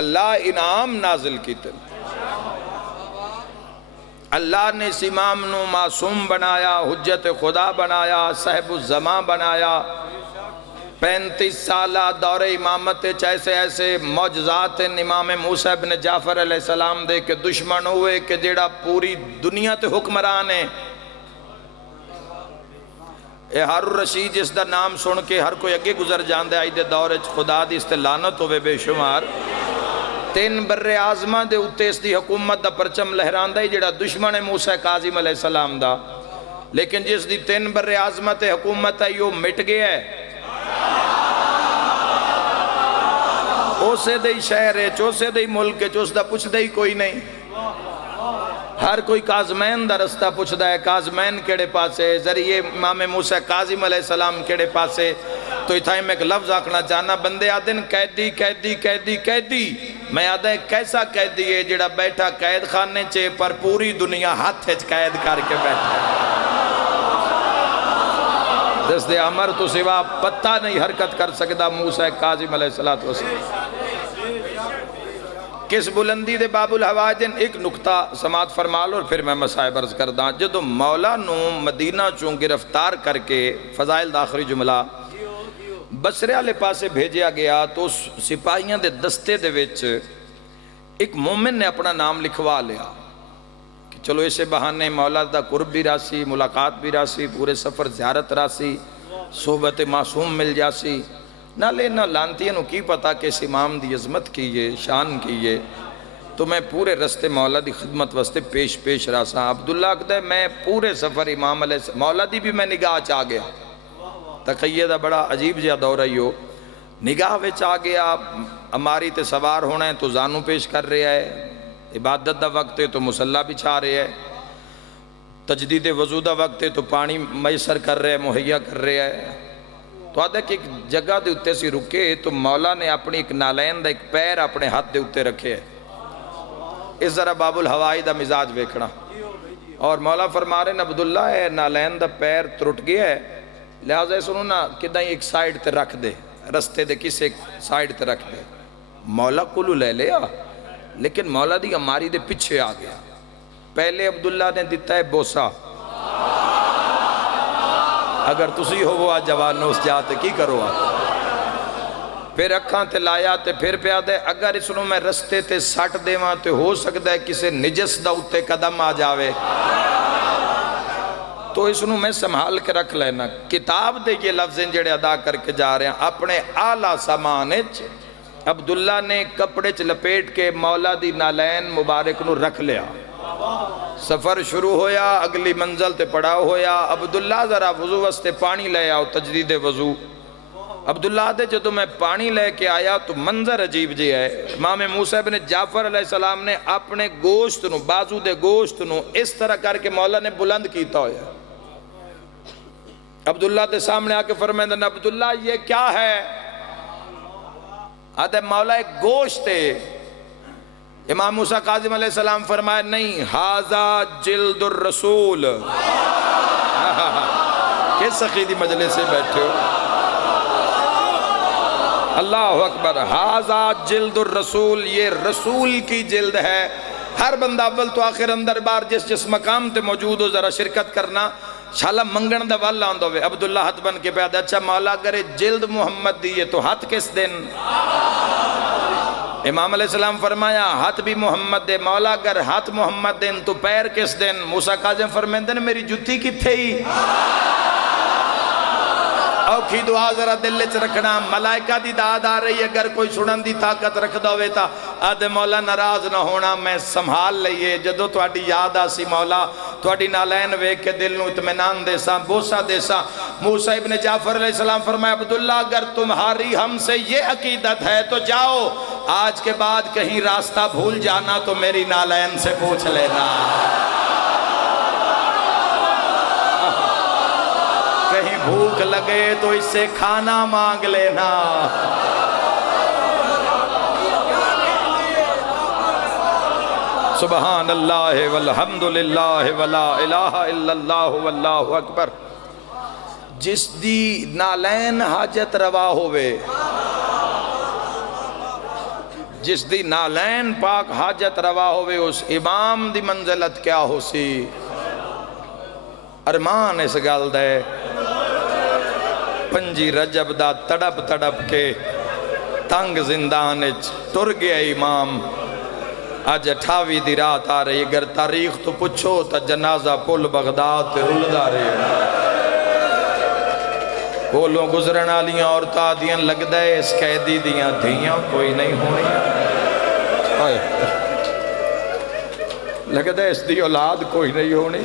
اللہ انعام نازل کیتن اللہ نے اس امام نو معصوم بنایا حجت خدا بنایا صاحب الزمان بنایا 35 سالہ دور امامت ایسے ایسے معجزات امام موسیٰ ابن جعفر علیہ السلام دے کے دشمن ہوئے کہ جیڑا پوری دنیا تے حکمران ہے اے ہارون الرشید جس دا نام سن کے ہر کوئی اگے گزر جاندے آئی دے دور خدا دی استلانت ہوئے بے شمار 3 بر اعظمہ دے اتے اس دی حکومت دا پرچم لہران دا ہی جڑا دشمن موسیٰ کاظم علیہ السلام دا لیکن جس دی 3 بر اعظمہ تے حکومت ہے یہ مٹ گیا ہے اسے دئی شہر ہے چوسے دئی ملک ہے چوس دا پوچھ دئی کوئی نہیں ہر کوئی کاظمین دا رستہ پوچھ دا ہے کاظمین کیڑے پاسے ذریعے امام موسیٰ کاظم علیہ السلام کیڑے پاسے تو اتھائی میں ایک لفظ آکھنا چاہنا بندے آدھن قیدی قیدی قیدی قیدی میں آدھیں کیسا قیدی ہے جڑا بیٹھا قید خانے چے پر پوری دنیا ہاتھ ہے قید کر کے بیٹھا دست عمر تو سوا پتہ نہیں حرکت کر سکتا موسیٰ کاظم علیہ السلام کس بلندی دے باب الحواجن ایک نکتہ سماعت فرمال اور پھر میں مسائب عرض کرداں جدو مولا نو مدینہ چوں گرفتار کر کے فضائل داخری جملہ بصرے والے پاسے بھیجیا گیا تو سپاہیاں دے دستے دے وچ ایک مومن نے اپنا نام لکھوا لیا کہ چلو اسے بہانے مولا دا قرب بھی راسی ملاقات بھی راسی پورے سفر زیارت راسی صحبت معصوم مل جاسی نہ لے نہ لانتیاں نو کی پتا کہ اس امام دی عظمت کیے شان کیے تو میں پورے رستے مولا دی خدمت واسطے پیش راسا عبداللہ کہتا ہے میں پورے سفر امام علیہ السلام مولا دی بھی میں نگاہ چاہ گیا تقیدہ بڑا عجیب جا دورہ ہی ہو نگاہ وچ آ گیا ہماری تے سوار ہونا ہے تو زانو پیش کر رہا ہے عبادت دا وقت ہے تو مسلح بچھا رہے ہے تجدید وضو دا وقت ہے تو پانی میسر کر رہے ہے مہیا کر رہے ہے تو آدھا کہ ایک جگہ دے اتے سی رکے تو مولا نے اپنی ایک نالین دا ایک پیر اپنے ہاتھ دے اتے رکھے ہے اس ذرا باب الحوائی دا مزاج ویکھنا اور مولا فرما رہے ہیں عبداللہ ہے نالین دا پیر ترٹ گیا ہے لہٰذا سنو نا کدھائیں ایک سائیڈ تے رکھ دے رستے دے کس ایک سائیڈ تے رکھ دے مولا کلو لے لیا لیکن مولا دی ہماری دے پیچھے آ گیا پہلے عبداللہ نے دیتا ہے بوسا اگر تسی ہو وہ آج جوان اس جاتے کی کرو آپ پھر اکھاں تے لایا تے پھر پہ آدھے اگر اس نو میں رستے تے سٹ دے وہاں تے ہو سکتا ہے کسے نجس دا اتے قدم آ جاوے تو اس نو میں سنبھال کے رکھ لینا کتاب دے یہ لفظیں جڑے ادا کر کے جا رہے ہیں اپنے اعلیٰ سامانچ عبداللہ نے کپڑے چ لپیٹ کے مولا دی نالین مبارک نو رکھ لیا سفر شروع ہویا اگلی منزل تے پڑاؤ ہویا عبداللہ ذرا وضو واسطے پانی لے آؤ تجدید وضو عبداللہ دے جدو میں پانی لے کے آیا تو منظر عجیب جی ہے. امام موسیٰ ابن جعفر علیہ السلام نے اپنے گوشت نو بازو دے گوشت نو اس طرح کر کے مولا نے بلند کیتا ہویا. عبداللہ دے سامنے آ کے فرمائے عبداللہ یہ کیا ہے؟ آدھے مولا ایک گوشت ہے. امام موسیٰ کاظم علیہ السلام فرمائے نہیں، ہاذا جلد الرسول. کس عقیدی مجلس سے بیٹھے ہو؟ اللہ اکبر. ہاذا جلد الرسول، یہ رسول کی جلد ہے. ہر بندہ اول تو آخر اندر بار جس مقام تے موجود ہو ذرا شرکت کرنا. شالا منگن دا والا ہوندہ ہوئے. عبداللہ ہاتھ بن کے پیادہ اچھا مولا کرے جلد محمد دیئے تو ہاتھ کس دن؟ امام علیہ السلام فرمایا ہاتھ بھی محمد دے. مولا اگر ہاتھ محمد دن تو پیر کس دن؟ موسیٰ کاظم فرمائے دن میری جتی کی تھے ہی. اوکھی دعا ذرا دل چ رکھنا. ملائکہ دی داد آ رہی ہے، اگر کوئی سنن دی طاقت رکھ دوے تا آدھے مولا ناراض نہ ہونا، میں سنبھال لئیے. جدو تواڈی یاد آسی مولا تواڈی نالین ویکھ کے دل نو اطمینان دے سا، بوسا دے سا. موسیٰ ابن جعفر علیہ السلام فرمایا عبداللہ اگر تمہاری ہم سے یہ عقیدت ہے تو جاؤ، آج کے بعد کہیں راستہ بھول جانا تو میری نالین سے پوچھ لینا. کہیں بھوک لگے تو اس سے کھانا مانگ لینا. سبحان اللہ والحمدللہ ولا الہ الا اللہ واللہ اکبر. جس دی نالین حاجت روا ہوئے، جس دی نالین پاک حاجت روا ہوئے، اس امام دی منزلت کیا ہو سی. ارمان اس گل دے پنجی رجب دا تڑپ تڑپ کے تنگ زندان ٹر گیا امام. آج 28 دی رات آ رہی، اگر تاریخ تو پچھو تا جنازہ پل بغداد تے رلدا رہے. کولوں گزرنا لیاں عورتاں دیاں لگدا ہے اس قیدی دیاں دھیاں کوئی نہیں ہونی. لگدا ہے اس دی اولاد کوئی نہیں ہونی.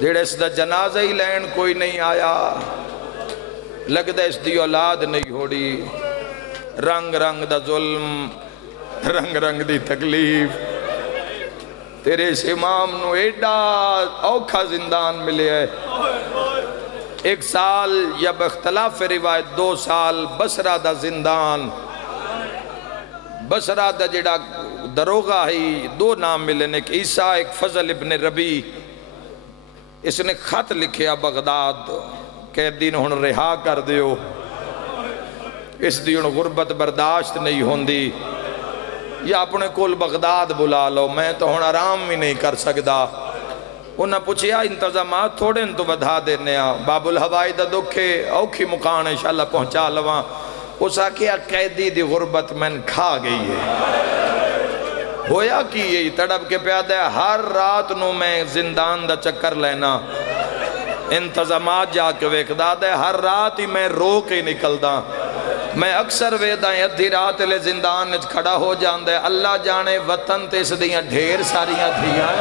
جڑے اس دا جنازہ ہی لین کوئی نہیں آیا، لگدا اس دی اولاد نہیں ہوڑی. رنگ رنگ دا ظلم، رنگ رنگ دی تکلیف. تیرے اس امام نو ایڈا اوکھا زندان ملے ہے. 1 سال یا باختلاف روایت 2 سال بصرہ دا زندان. بصرہ دا جڑا دروغہ ہی 2 نام ملے، ایک عیسیٰ ایک فضل ابن ربی. اس نے خط لکھیا بغداد قیدی نو ہن رہا کر دیو، اس دی ہن غربت برداشت نہیں ہوندی، یا اپنے کول بغداد بلا لو، میں تو ہن آرام بھی نہیں کر سکدا. انہاں پوچھیا انتظامات تھوڑے ان تو بدھا دینے آ، باب الہوائی دا دکھے اوکھی مکان انشاءاللہ پہنچا لواں. اس آکھیا قیدی دی غربت میں کھا گئی ہے. ہویا کی یہی تڑپ کے پیادہ ہے، ہر رات نو میں زندان دا چکر لینا، انتظامات جا کے ویکھدا ہے، ہر رات ہی میں رو کے نکلدا. میں اکثر ویدہ ہیں ادھی رات لے زندان اچ کھڑا ہو جاندے. اللہ جانے وطن تے اس دیاں ڈھیر ساریاں دھیاں.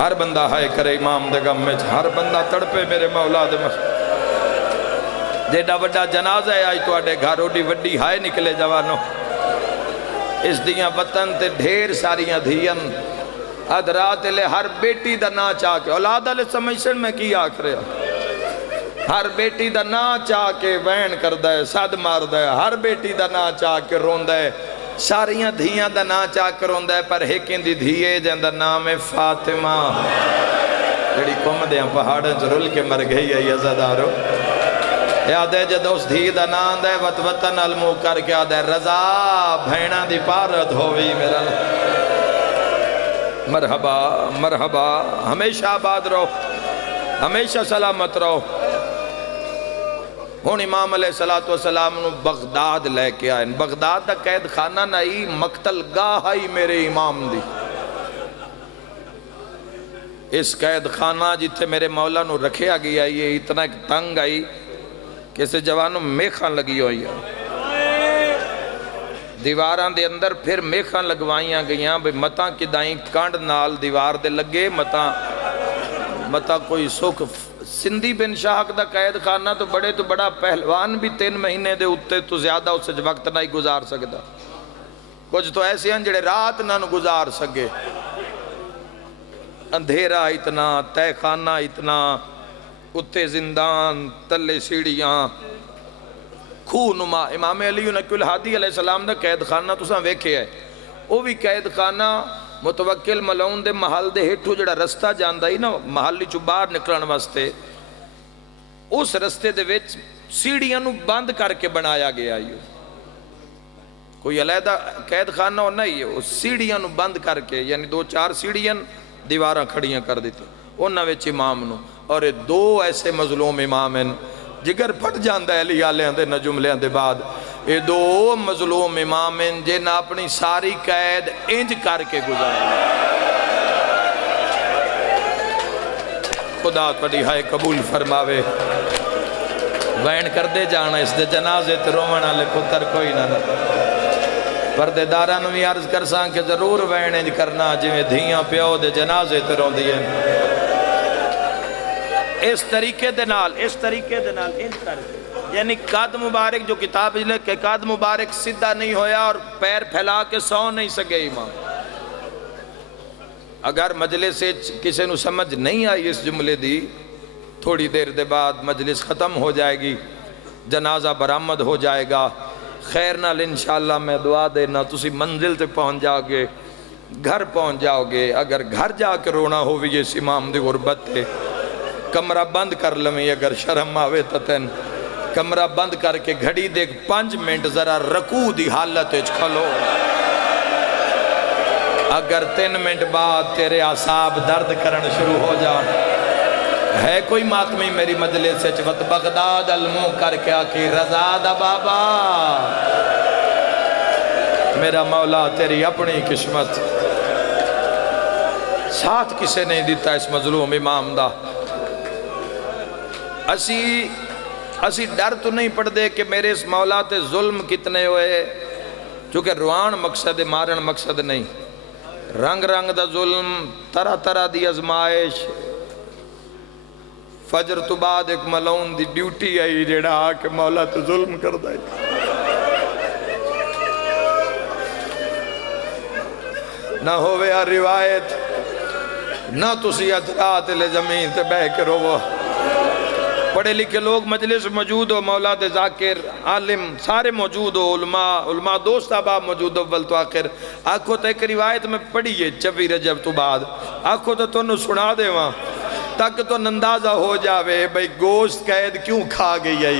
ہر بندہ ہائے کرے امام دے غم میں، ہر بندہ تڑپے میرے مولا دے مخ. جیڑا وڈا جنازہ ہے آج تو آڈے گھر اوڈی وڈی ہائے نکلے جوانوں. اس دیاں وطن تے ڈھیر ساریاں دھیاں. اد رات لے ہر بیٹی دا نا چاہ کے، اولاد علیہ سمیشن میں کی آکھ رہا، ہر بیٹی دا نا چاہ کے وین کر دے، صد مار دے. ہر بیٹی دا نا چاہ کے رون دے، ساریاں دھیاں دا نا چاہ کے رون دے. پر ایکیں دی دھیے جن دا نام ہے فاطمہ، جڑی کم دیاں پہاڑیں رل کے مر گئی ہے. یزدارو یاد ہے جد اس دھی دا نام دے وطن علمو کر کے آدھے رضا بھینا دی پارت ہوئی میرا. مرحبا مرحبا، ہمیشہ آباد رہو، ہمیشہ سلامت رہو. ہون امام علیہ السلام نو بغداد لے کے آئے. بغداد دا قید خانہ نہیں، مقتل گاہ ہی میرے امام دی. اس قید خانہ جتے میرے مولا نو رکھے آگئی آئی، یہ اتنا ایک تنگ آئی کہ اسے جوانوں میخان لگی ہوئی ہیں. دیواران دے اندر پھر میخان لگوائیاں گئیاں بھئی متاں کی دائیں کانڈ نال دیوار دے لگے، متاں کوئی سکھ سندھی بن شاہک دا قید خانہ تو بڑا پہلوان بھی 3 مہینے دے اتے تو زیادہ اس وقت نہیں گزار سکتا. کچھ تو ایسے ہیں جڑے رات نہ گزار سکے. اندھیرا اتنا، تہ خانہ اتنا، اتے زندان، تلے سیڑیاں، خوہ نما. امام علی نقی الہادی علیہ السلام دا قید خانہ تساں ویکھے ہے. وہ بھی قید خانہ متوکل ملعون دے محل دے ہٹھو جڑا رستہ جاندا ہی نا محلی چو باہر نکلن واسطے، اس رستے دے وچ سیڑیاں نو بند کر کے بنایا گیا ہے. کوئی علیحدہ قید خانہ نہیں ہے، اس سیڑیاں نو بند کر کے، یعنی 2-4 سیڑیاں دیواراں کھڑیاں کر دیتی انہاں وچ امام نو. اور 2 ایسے مظلوم امام ہیں جگر پھٹ جاندہ ہے علی آلیاں دے نجملیاں دے بعد. یہ 2 مظلوم امام ہیں جن اپنی ساری قید انج کر کے گزارا. خدا تھوڑی ہائے قبول فرماوے. وین کر دے جانا اس دے جنازے تے رومن والے پتر کوئی نہ. پردے داراں نو بھی عرض کرساں کہ ضرور وین انج کرنا جویں دھیاں پیو دے جنازے تے روندی ہیں. اس طریقے دے نال انج کر کے، یعنی قد مبارک جو کتاب لکھ کے قد مبارک سیدھا نہیں ہویا اور پیر پھیلا کے سو نہیں سکے امام. اگر مجلس سے کسی نو سمجھ نہیں آئی اس جملے دی، تھوڑی دیر دے بعد مجلس ختم ہو جائے گی، جنازہ برآمد ہو جائے گا. خیر نال انشاءاللہ میں دعا دینا تسی منزل تے پہنچ جاؤ گے، گھر پہنچ جاؤ گے. اگر گھر جا کے رونا ہووی اس امام دی غربت تے، کمرہ بند کر لمیں. اگر شرم آوے تتن کمرہ بند کر کے گھڑی دیکھ 5 منٹ ذرا رکوع دی حالت اچ کھلو. اگر 3 منٹ بعد تیرے اعصاب درد کرن شروع ہو جا، ہے کوئی ماتمی میری مجلس سے چوت بغداد المو کر کے آکی رضا دا بابا، میرا مولا تیری اپنی قسمت. ساتھ کسے نہیں دیتا اس مظلوم امام دا. اسی ڈر تو نہیں پڑھ دے کہ میرے اس مولا تے ظلم کتنے ہوئے، چونکہ روان مقصد مارن مقصد نہیں. رنگ رنگ دا ظلم، طرح طرح دی ازمائش. فجر تو بعد ایک ملعون دی ڈیوٹی آئی جیڑا آکے مولا تے ظلم کر دائی. نہ ہوئے روایت، نہ تسی اترات لے زمین تے بہ کے روو. پڑھے لکھے لوگ مجلس موجود ہو، مولا دے ذاکر عالم سارے موجود ہو، علماء دوست احباب موجود ہو. بل تو آخر آنکھو تو ایک روایت میں پڑھیے 24 رجب تو بعد، آنکھو تو انہوں سنا دے وہاں تک تو اندازہ ہو جاوے بھئی گوشت قید کیوں کھا گئی ہے.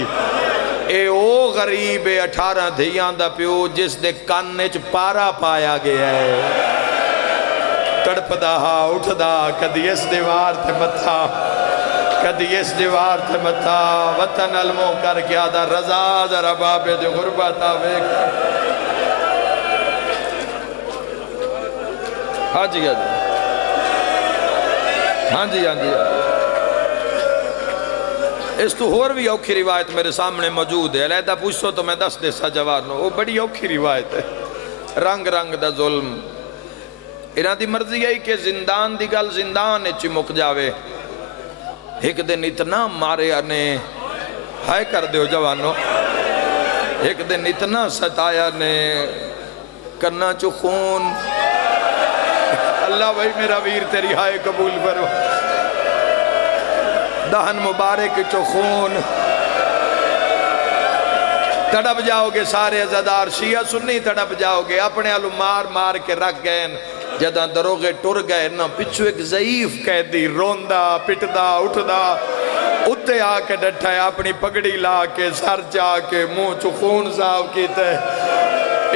اے او غریب 18 دھیاں دا پیو جس دے کاننے چ پارا پایا گیا ہے. تڑپ دا اٹھ دا کدی اس دیوار تے متھا، کدی اس دیوار تے متھا. وطن علموں کر کے آدھا رضا ذرا بابے دے غربت آوے. ہاں جی ہاں جی ہاں جی. اس تو اور بھی اوکھی روایت میرے سامنے موجود ہے، علیحدہ پوچھو تو میں 10 دیسا جوارنو. وہ بڑی اوکھی روایت ہے. رنگ رنگ دا ظلم. انہاں دی مرضی ہے کہ زندان دی گل زندان اچھی مک جاوے. ایک دن اتنا مارے آنے ہائے کر دیو جوانو، ایک دن اتنا ستایا نے کرنا چو خون. اللہ بھائی میرا ویر تیری ہائے قبول کرو. دہن مبارک چو خون. تڑپ جاؤ گے سارے عزادار شیعہ سنی تڑپ جاؤ گے. اپنے آلو مار مار کے رکھ گئے جدہ دروغے ٹر گئے نا. پچھو ایک ضعیف قیدی روندہ پٹدا اٹھدا اتے آ کے ڈٹھا ہے، اپنی پگڑی لا کے سر چاہ کے منہ چو خون صاحب کیتے.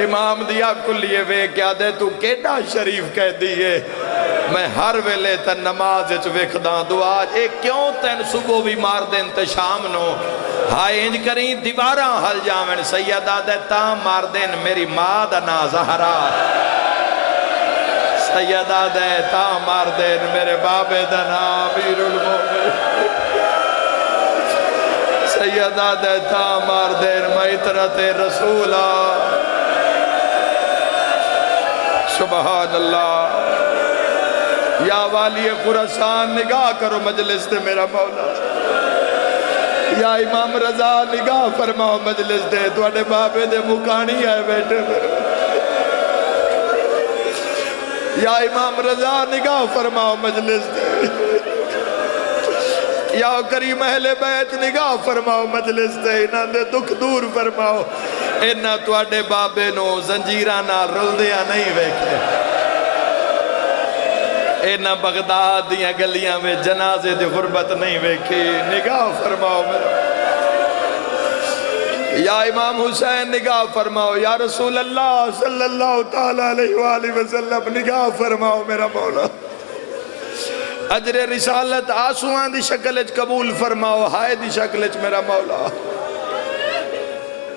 امام دیا کلیے وے کیا دے تو کیڑا شریف قیدی ہے. میں ہر ویلے تن نماز اچ ویکھداں دعا اے کیوں تن صبح بھی مار دین تے شام نو. ہائے انج کریں دیواراں ہل جاویں سیدہ دے تاں مار دین میری ماں دا نا زہرا. سیدہ دے تاں مار دین میرے بابے دا نا امیر المومنین. سیدہ دے تاں مار دین میترت رسولہ. سبحان اللہ. یا والی خراسان نگاہ کرو مجلس تے میرا مولا. یا امام رضا نگاہ فرماؤ مجلس دے تواڈے بابے دے مکانی آئے بیٹھے یا امام رضا نگاہ فرماؤ مجلس دے یا کریم اہل بیت نگاہ فرماؤ مجلس دے انہاں دے دکھ دور فرماؤ انہاں تواڈے بابے نو زنجیراں نال رلدیاں نہیں ویکھے انہاں بغداد دیاں گلیاں میں جنازے دی غربت نہیں ویکھی نگاہ فرماؤ میرا یا امام حسین نگاہ فرماؤ یا رسول اللہ صلی اللہ تعالیٰ علیہ وآلہ وسلم نگاہ فرماؤ میرا مولا اجر رسالت آسوان دی شکل اچ قبول فرماؤ ہائے دی شکل اچ میرا مولا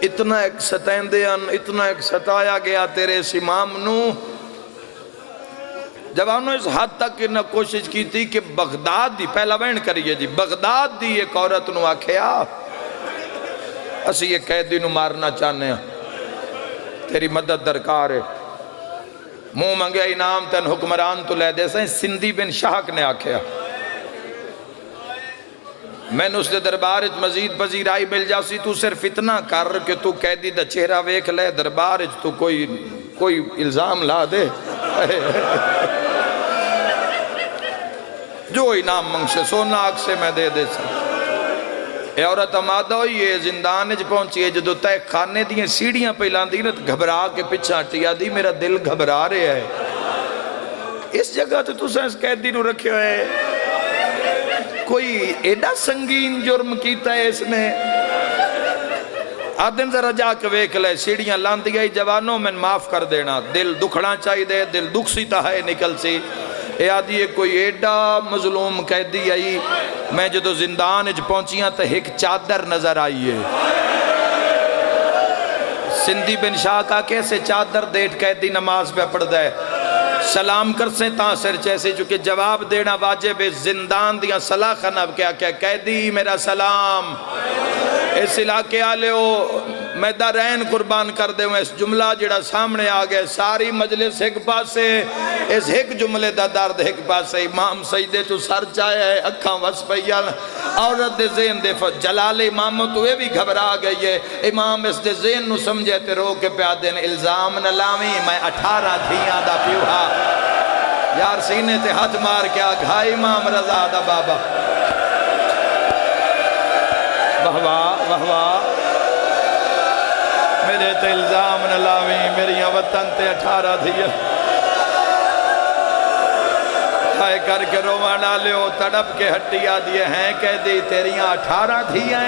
اتنا ایک ستیندیاں اتنا ایک ستایا گیا تیرے اس امام نو جوانوں اس حد تک انہاں کوشش کی تھی کہ بغداد دی پہلا وین کریے جی بغداد دی ایک عورت نو آکھیا اسی یہ قیدی نو مارنا چاہنے ہیں تیری مدد درکار ہے منہ منگیا انعام تن حکمران تو لے دے سائیں سندھی بن شاہک نے آکھیا میں نے اس دے دربارت مزید پذیرائی مل جاسی تو صرف اتنا کر کہ تو قیدی دا چہرہ ویکھ لے دربارت تو کوئی الزام لا دے جو انعام منگ سے سونا آگ سے میں دے سا اے عورت آمادہ ہوئی ہے زندان اچ پہنچی ہے جدو تے کھانے دیئے سیڑیاں پہلان دی رت گھبرا کے پچھا ٹیا دی میرا دل گھبرا رہے ہے اس جگہ تو سائنس قیدی نو رکھے ہوئے کوئی ایڈا سنگین جرم کیتا ہے اس نے آدھن ذرا جا کے ویکھ لے سیڑیاں لان دی گئی جوانوں میں معاف کر دینا دل دکھڑا چاہی دے دل دکھ سی تاہے نکل سی اے آدھی کوئی ایڈا مظلوم قیدی آئی میں جدو زندان اچ پہنچیاں تو ایک چادر نظر آئی ہے سندھی بن شاہ کا کیسے چادر دیٹ قیدی نماز پہ پڑھ دے سلام کر سے تاں سر چیسے چونکہ جواب دینا واجب ہے زندان دیا صلاح خنب کیا قیدی میرا سلام اس علاقے آلے ہو میں دارین قربان کر دے ہوں اس جملہ جڑا سامنے آگئے ساری مجلس ایک پاس ہے اس ایک جملے دا درد ایک پاس ہے امام سجدے تو سر چاہے ہے اکھاں وس پہیال عورت دے ذہن دے جلال امام تو یہ بھی گھبرا گئی ہے امام اس دے ذہن نو سمجھے تے رو کے پیا دین الزام نہ لاویں میں 18 دھیاں دا پیوہا یار سینے تے ہاتھ مار کیا گھا امام رضا دا بابا واہ میرے تے الزام نہ لاویں میری وطن تے 18 دھیاں ہائے کر کے روانہ لے ہو تڑپ کے ہٹیا دیئے ہیں کہہ دی تیریاں 18 دھیاں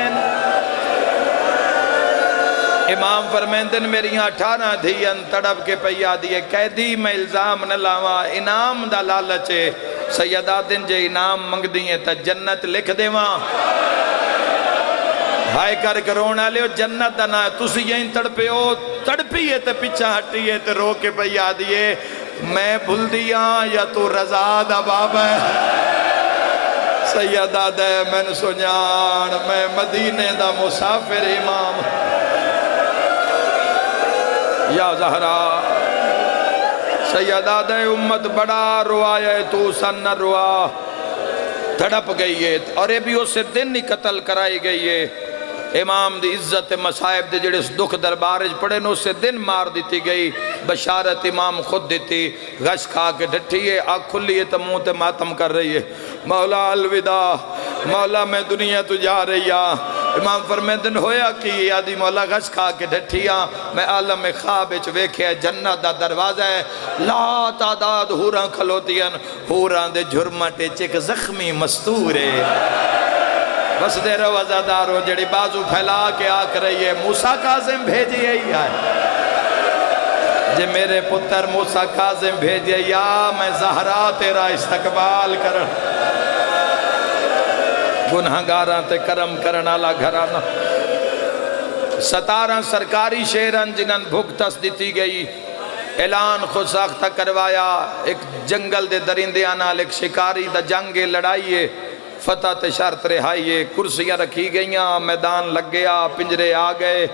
امام فرمیندن میریاں 18 دھیاں تڑپ کے پہیا دیئے کہہ دی میں الزام نہ لاواں انعام دا لالچے سیدہ دن جے انعام منگ دیئے تا جنت لکھ دے وہاں ہائے کر کے رونا لے ہو جنت دا نا تُسی یہیں تڑپے ہو تڑپیے تے پچھا ہٹیے تے رو کے پہیا دیئے میں بھل دیا یا تو رضا دا بابا ہے سیدہ دے میں نے سنیان میں مدینے دا مسافر امام یا زہرا سیدہ دے امت بڑا روایہ تو سن روا تڑپ گئی ہے اور یہ بھی اسے دن ہی قتل کرائی گئی ہے امام دی عزت مسائب دے جڑے اس دکھ دربارج پڑے نو اسے دن مار دیتی گئی بشارت امام خود دیتی غش کھا کے ڈھٹی ہے آگ کھلی ہے تو منہ تے ماتم کر رہی ہے مولا الوداع مولا میں دنیا تو جا رہی امام فرمیدن ہویا کی آدھی مولا غش کھا کے ڈھٹیا میں عالم خواب اچ ویکھے جنت دا دروازہ ہے لا تعداد ہوران کھلوتیاں ہوران دے جھرمٹے چک زخمی مستورے بس دے روزادارو جڑی بازو پھیلا کے آکھ رہی ہے موسیٰ کاظم بھیجی یہی ہے جے میرے پتر موسیٰ کاظم بھیجی یا میں زہرا تیرا استقبال کر گنہگاراں تے کرم کرنالا گھرانا 17 سرکاری شہران جنہاں بھوک تس دیتی گئی اعلان خود ساختہ کروایا ایک جنگل دے درندے آنال ایک شکاری دا جنگ لڑائیے فتح تے شرط رہائیے کرسیاں رکھی گئیاں میدان لگ گیا پنجرے آ گئے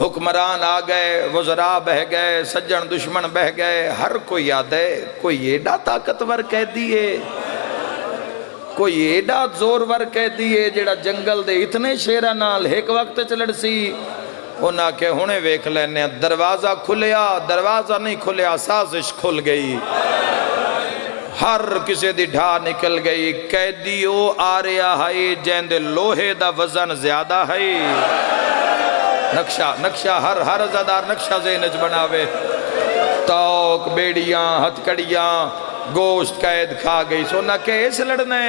حکمران آ گئے وزراء بہ گئے سجن دشمن بہ گئے ہر کوئی یاد ہے کوئی ایڈا طاقتور کہہ دیئے کوئی ایڈا زور ور قیدی ہے جڑا جنگل دے اتنے شیرہ نال ایک وقت چلڑ سی انہاں کے ہونے ویکھ لینے دروازہ کھلیا دروازہ نہیں کھلیا سازش کھل گئی ہر کسی دی ڈھا نکل گئی قیدیو آ رہا ہے جین دے لوہے دا وزن زیادہ ہے نقشہ ہر ازادار نقشہ ذہنچ بناوے توک بیڑیاں ہتھکڑیاں گوشت قید کھا گئی سونا کہ اس لڑنے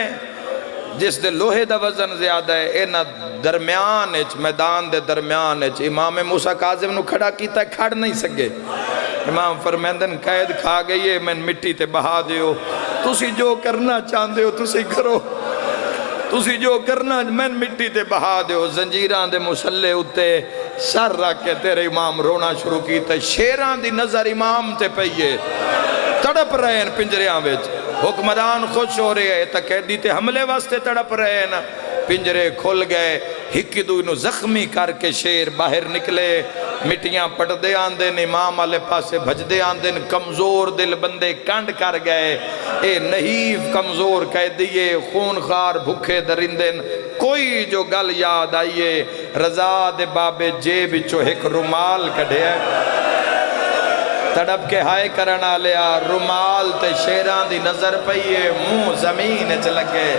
جس دے لوہے دا وزن زیادہ ہے اینا درمیان اچ میدان دے درمیان اچ امام موسیٰ کاظم نو کھڑا کیتا ہے کھڑ نہیں سکے امام فرمیندن قید کھا گئی ہے میں مٹی تے بہا دیو تسی جو کرنا چاندے ہو تسی کرو تسی جو کرنا میں مٹی تے بہا دیو زنجیران دے مسلے اتے سر رکھ کے تیرے امام رونا شروع کیتا شیران دی نظر امام تے پئیے تڑپ رہے ہیں پنجریاں ویچ حکمران خوش ہو رہے ہیں تقیدی تے حملے واسطے تڑپ رہے ہیں پنجرے کھل گئے ہکی دوئی نو زخمی کر کے شیر باہر نکلے مٹیاں پڑ دے آندن امام والے پاسے بھج دے آندن کمزور دل بندے کانڈ کر گئے اے نحیف کمزور کہہ دیئے خونخار بھکھے درندن کوئی جو گل یاد آئیے رضا دے بابے جیب چو ایک رومال کڑھے تڑپ کے ہائے کرنا لیا رومال تے شیران دی نظر پئیے منہ زمین چ لگے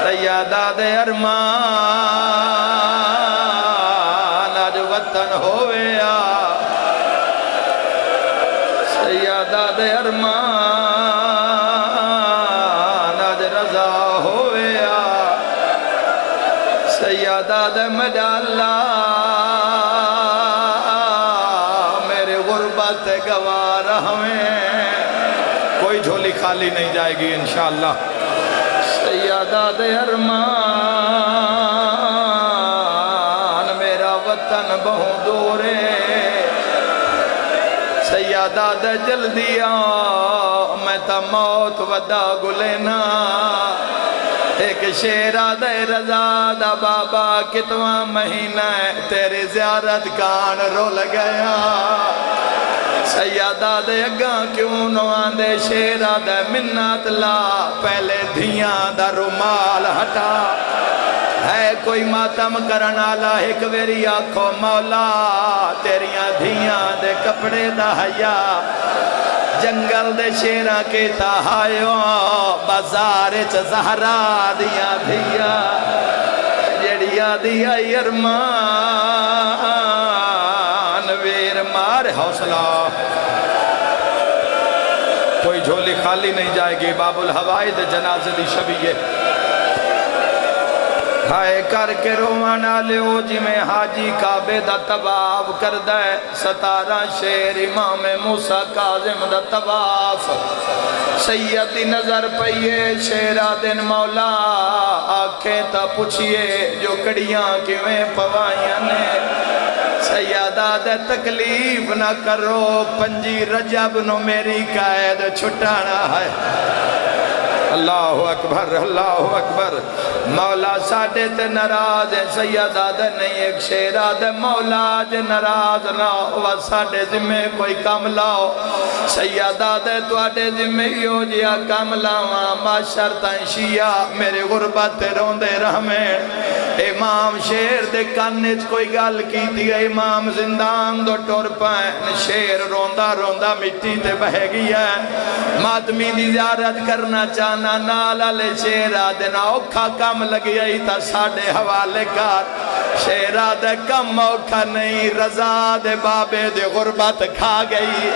سیادہ دے ارمان آج وطن ہویا سیادہ دے ارمان آج رضا ہویا سیادہ دے مجالہ میرے غربت گوار ہمیں کوئی جھولی خالی نہیں جائے گی انشاءاللہ سیادہ دے ارمان میرا وطن بہو دورے سیادہ دے جلدیا میں تا موت ودا گلینا ایک شیرہ دے رضا دا بابا کتواں مہینہ تیرے زیارت کان رو لگیا سیادہ دے اگاں کیوں نو آندے شیرہ دے منت لا پہلے دھیاں دا رومال ہٹا ہے کوئی ماتم کرنا لا ایک ویری آنکھو مولا تیریاں دھیاں دے کپڑے دا حیا جنگل دے شیرہ کے تاہائیوں بازار چ زہرا دیا دھیا جڑیا دیا ارمان ویر مار حوصلہ کوئی جھولی خالی نہیں جائے گی باب الحوائد جنازہ دی شبیہ ہائے کر کے روانا لیو جی میں حاجی کعبے دا طواف کردہ ہے 17 شیر امام موسیٰ کاظم دا طواف سیدی نظر پئیے شیرہ دن مولا آنکھیں تا پوچھئے جو کڑیاں کیویں پوائیاں نے سیادہ دے تکلیف نہ کرو پنجی رجب نو میری قائد چھٹانا ہے اللہ اکبر مولا ساڑھے تے نراز ہے سیدہ دے نہیں ایک شیرہ دے مولا جے نراز نہ ہوا ساڑھے ذمہ کوئی کام لاؤ سیدہ دے تو آڑے ذمہ ہیو جیا کام لاؤں معاشر تنشیہ میرے غربت روندے رحمین امام شیر دے کانچ کوئی گال کی تھی امام زندان دو ٹور پائن شیر روندہ روندہ مٹی تے بہ گیا ماتمی دی زیارت کرنا چاہنا نالا لے شیرہ دے نا اوکھا کام لگی آئی تا ساڑھے حوالے کار شیرہ دے کم اوکھا نہیں رضا دے بابے دے غربت کھا گئی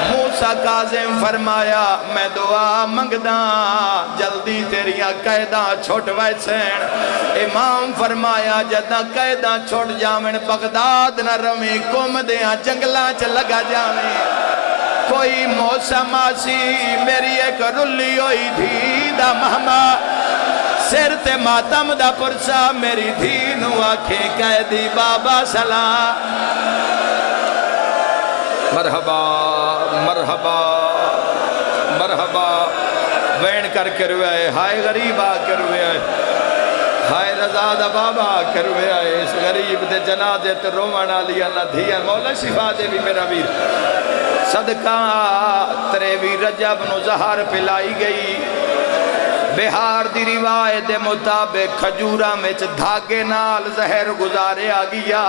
موسیٰ کاظم فرمایا میں دعا منگدہ جلدی تیریاں قیدہ چھوٹ ویسین امام فرمایا جدہ قیدہ چھوٹ جامن بغداد نہ روی کم دیاں جنگلاں چ لگا جامن کوئی موسم آسی میری ایک رلی ہوئی دھی دا مہمہ سر تے ماتم دا پرسا میری دھی نو آنکھیں قیدی بابا سلام مرحبا مرحبا مرحبا وین کر کے روئے ہائے غریب آ کے روئے ہائے رضا دا بابا کر روئے اس غریب دے جنازے تے رومانا لیا نہ دھیا مولا شفا دے بھی میرا ویر صدقہ تریوی رجب نو زہار پلائی گئی بہار دی روایت دے مطابق کھجورا میں دھاگے نال زہر گزارے آگیا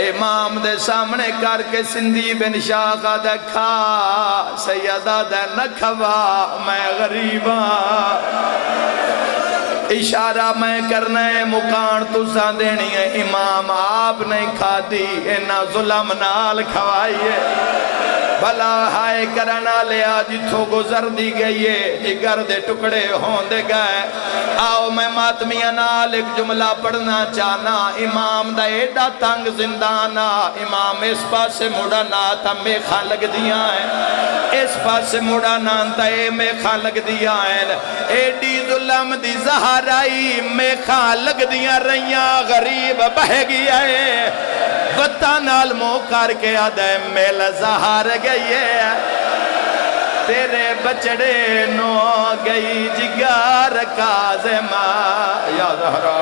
امام دے سامنے کر کے سندھی بن شاہ دے کھا سیدہ دے نکھوا میں غریباں اشارہ میں کرنے مکان تساں دینی ہے امام آپ نہیں کھا دی اینا ظلم نال کھوائیے بھلا ہائے کرنا لیا جتھو گزر دی گئی ہے جگر دے ٹکڑے ہون دے گئے آؤ میں ماتمیاں نال ایک جملہ پڑھنا چاہنا امام دا ایڈا تنگ زندانا امام اس پاسے مڑانا تا میخاں لگ دیاں ہیں اس پاسے مڑانا تا اے میخاں لگ دیاں ہیں ایڈی ظلم دی زہرائی میخاں لگ دیاں رہیاں غریب بہ گیا ہے وطا نال مو کر کے آدھے میل زہار گئی ہے تیرے بچڑے نو گئی جگار کازمہ یا زہرا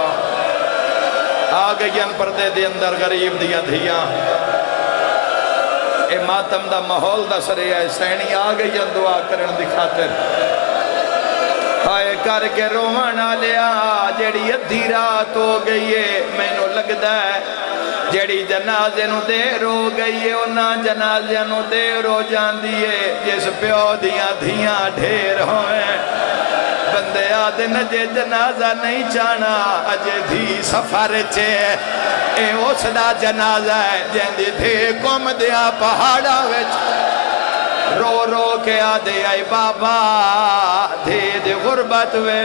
آگئین پردے دے اندر غریب دیا دھیاں اے ماتم دا محول دا سرے آئے سینی آگئین دعا کرن دکھاتے آئے کر کے رومانا لیا جیڑی ادھی رات ہو گئی ہے میں نو لگ دائے جیڑی جنازے نو دیر ہو گئی ہے اونا جنازے نو دیر ہو جان دیئے جس پیو دیاں دھیاں ڈھیر ہوئے بندے آدھے نجے جنازہ نہیں چانا اجے دھی سفر چھے اے اس دا جنازہ ہے جن دی تھے کم دیا پہاڑا وچ رو رو کے آدھے آئی بابا دے دے غربت وے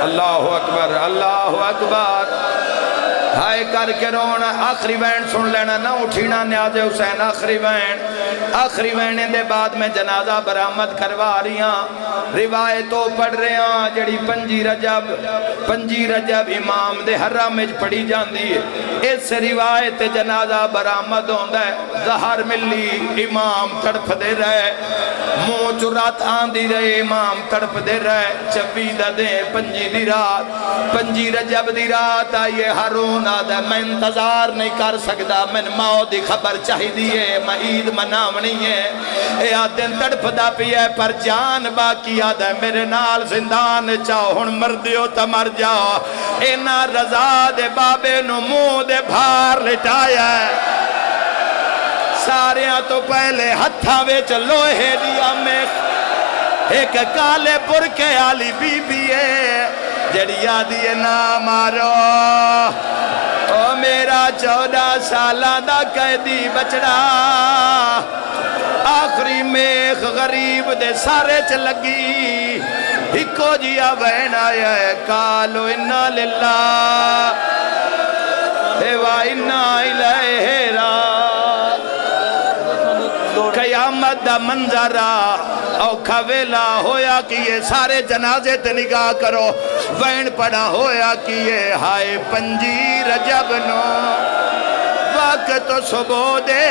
اللہ اکبر اللہ اکبر ہائے کر کے رونا آخری وین سن لینا نہ اٹھینا نیاز حسین آخری وین دے بعد میں جنازہ برآمد کروا رہیاں روایتوں پڑھ رہے ہیں جڑی پنجی رجب امام دے حرم میں پڑھی جان دی اس روایت جنازہ برآمد ہوندہ ہے زہر ملی امام تڑپ دے رہے مو چرات آن دی رہے امام تڑپ دے رہے چبی دا دے پنجی رجب دی رات آئیے ہارون آدھا میں انتظار نہیں کر سکتا میں موت دی خبر چاہی دیئے میں عید مناونی ہے اے آدھن تڑپ دا پیئے پر جان باقی آدھا میرے نال زندان چاہو ہن مر دیو تا مر جاؤ اینا رضا دے بابے نو مو دے بھار لٹایا ہے ساریاں تو پہلے ہتھا ویچ لوہے دیا میں ایک کالے برکے آلی بی بی ہے جڑی آدھی نا مارو او میرا 14 سالہ دا قیدی بچڑا آخری میخ غریب دے سارے چ لگی ہکو جیا بہن آیا ہے کالو انا للہ ایوہ انا الہ را قیامت دا منظرہ اوکھا ویلا ہویا کہ یہ سارے جنازے تے نگاہ کرو وین پڑا ہویا کہ یہ ہائے پنجی رجب نو وقت صبح دے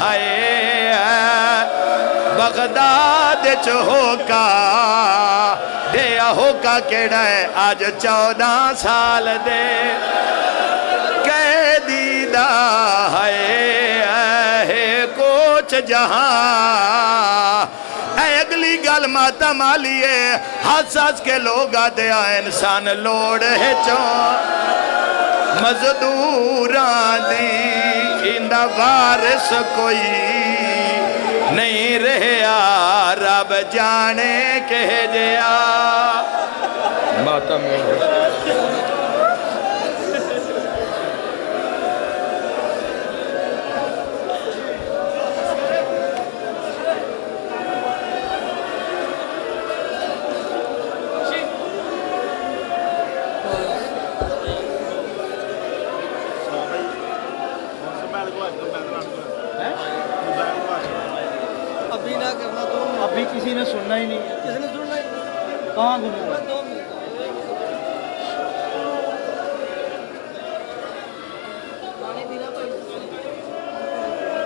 ہائے بغداد چہوکا دیا ہوکا کیڑا ہے آج 14 سال دے قیدی دا ہائے کوچ جہاں اے اگلی گل ماتا مالیے حساس کے لوگ آتے آئے انسان لوڑ ہے چون مزدوران دی اندہ وارث کوئی نہیں رہا رب جانے کہہ جیا ماتا میں ابھی نہ کرنا تو ابھی کسی نے سننا ہی نہیں ہے کس نے سننا ہے کہاں گھومنا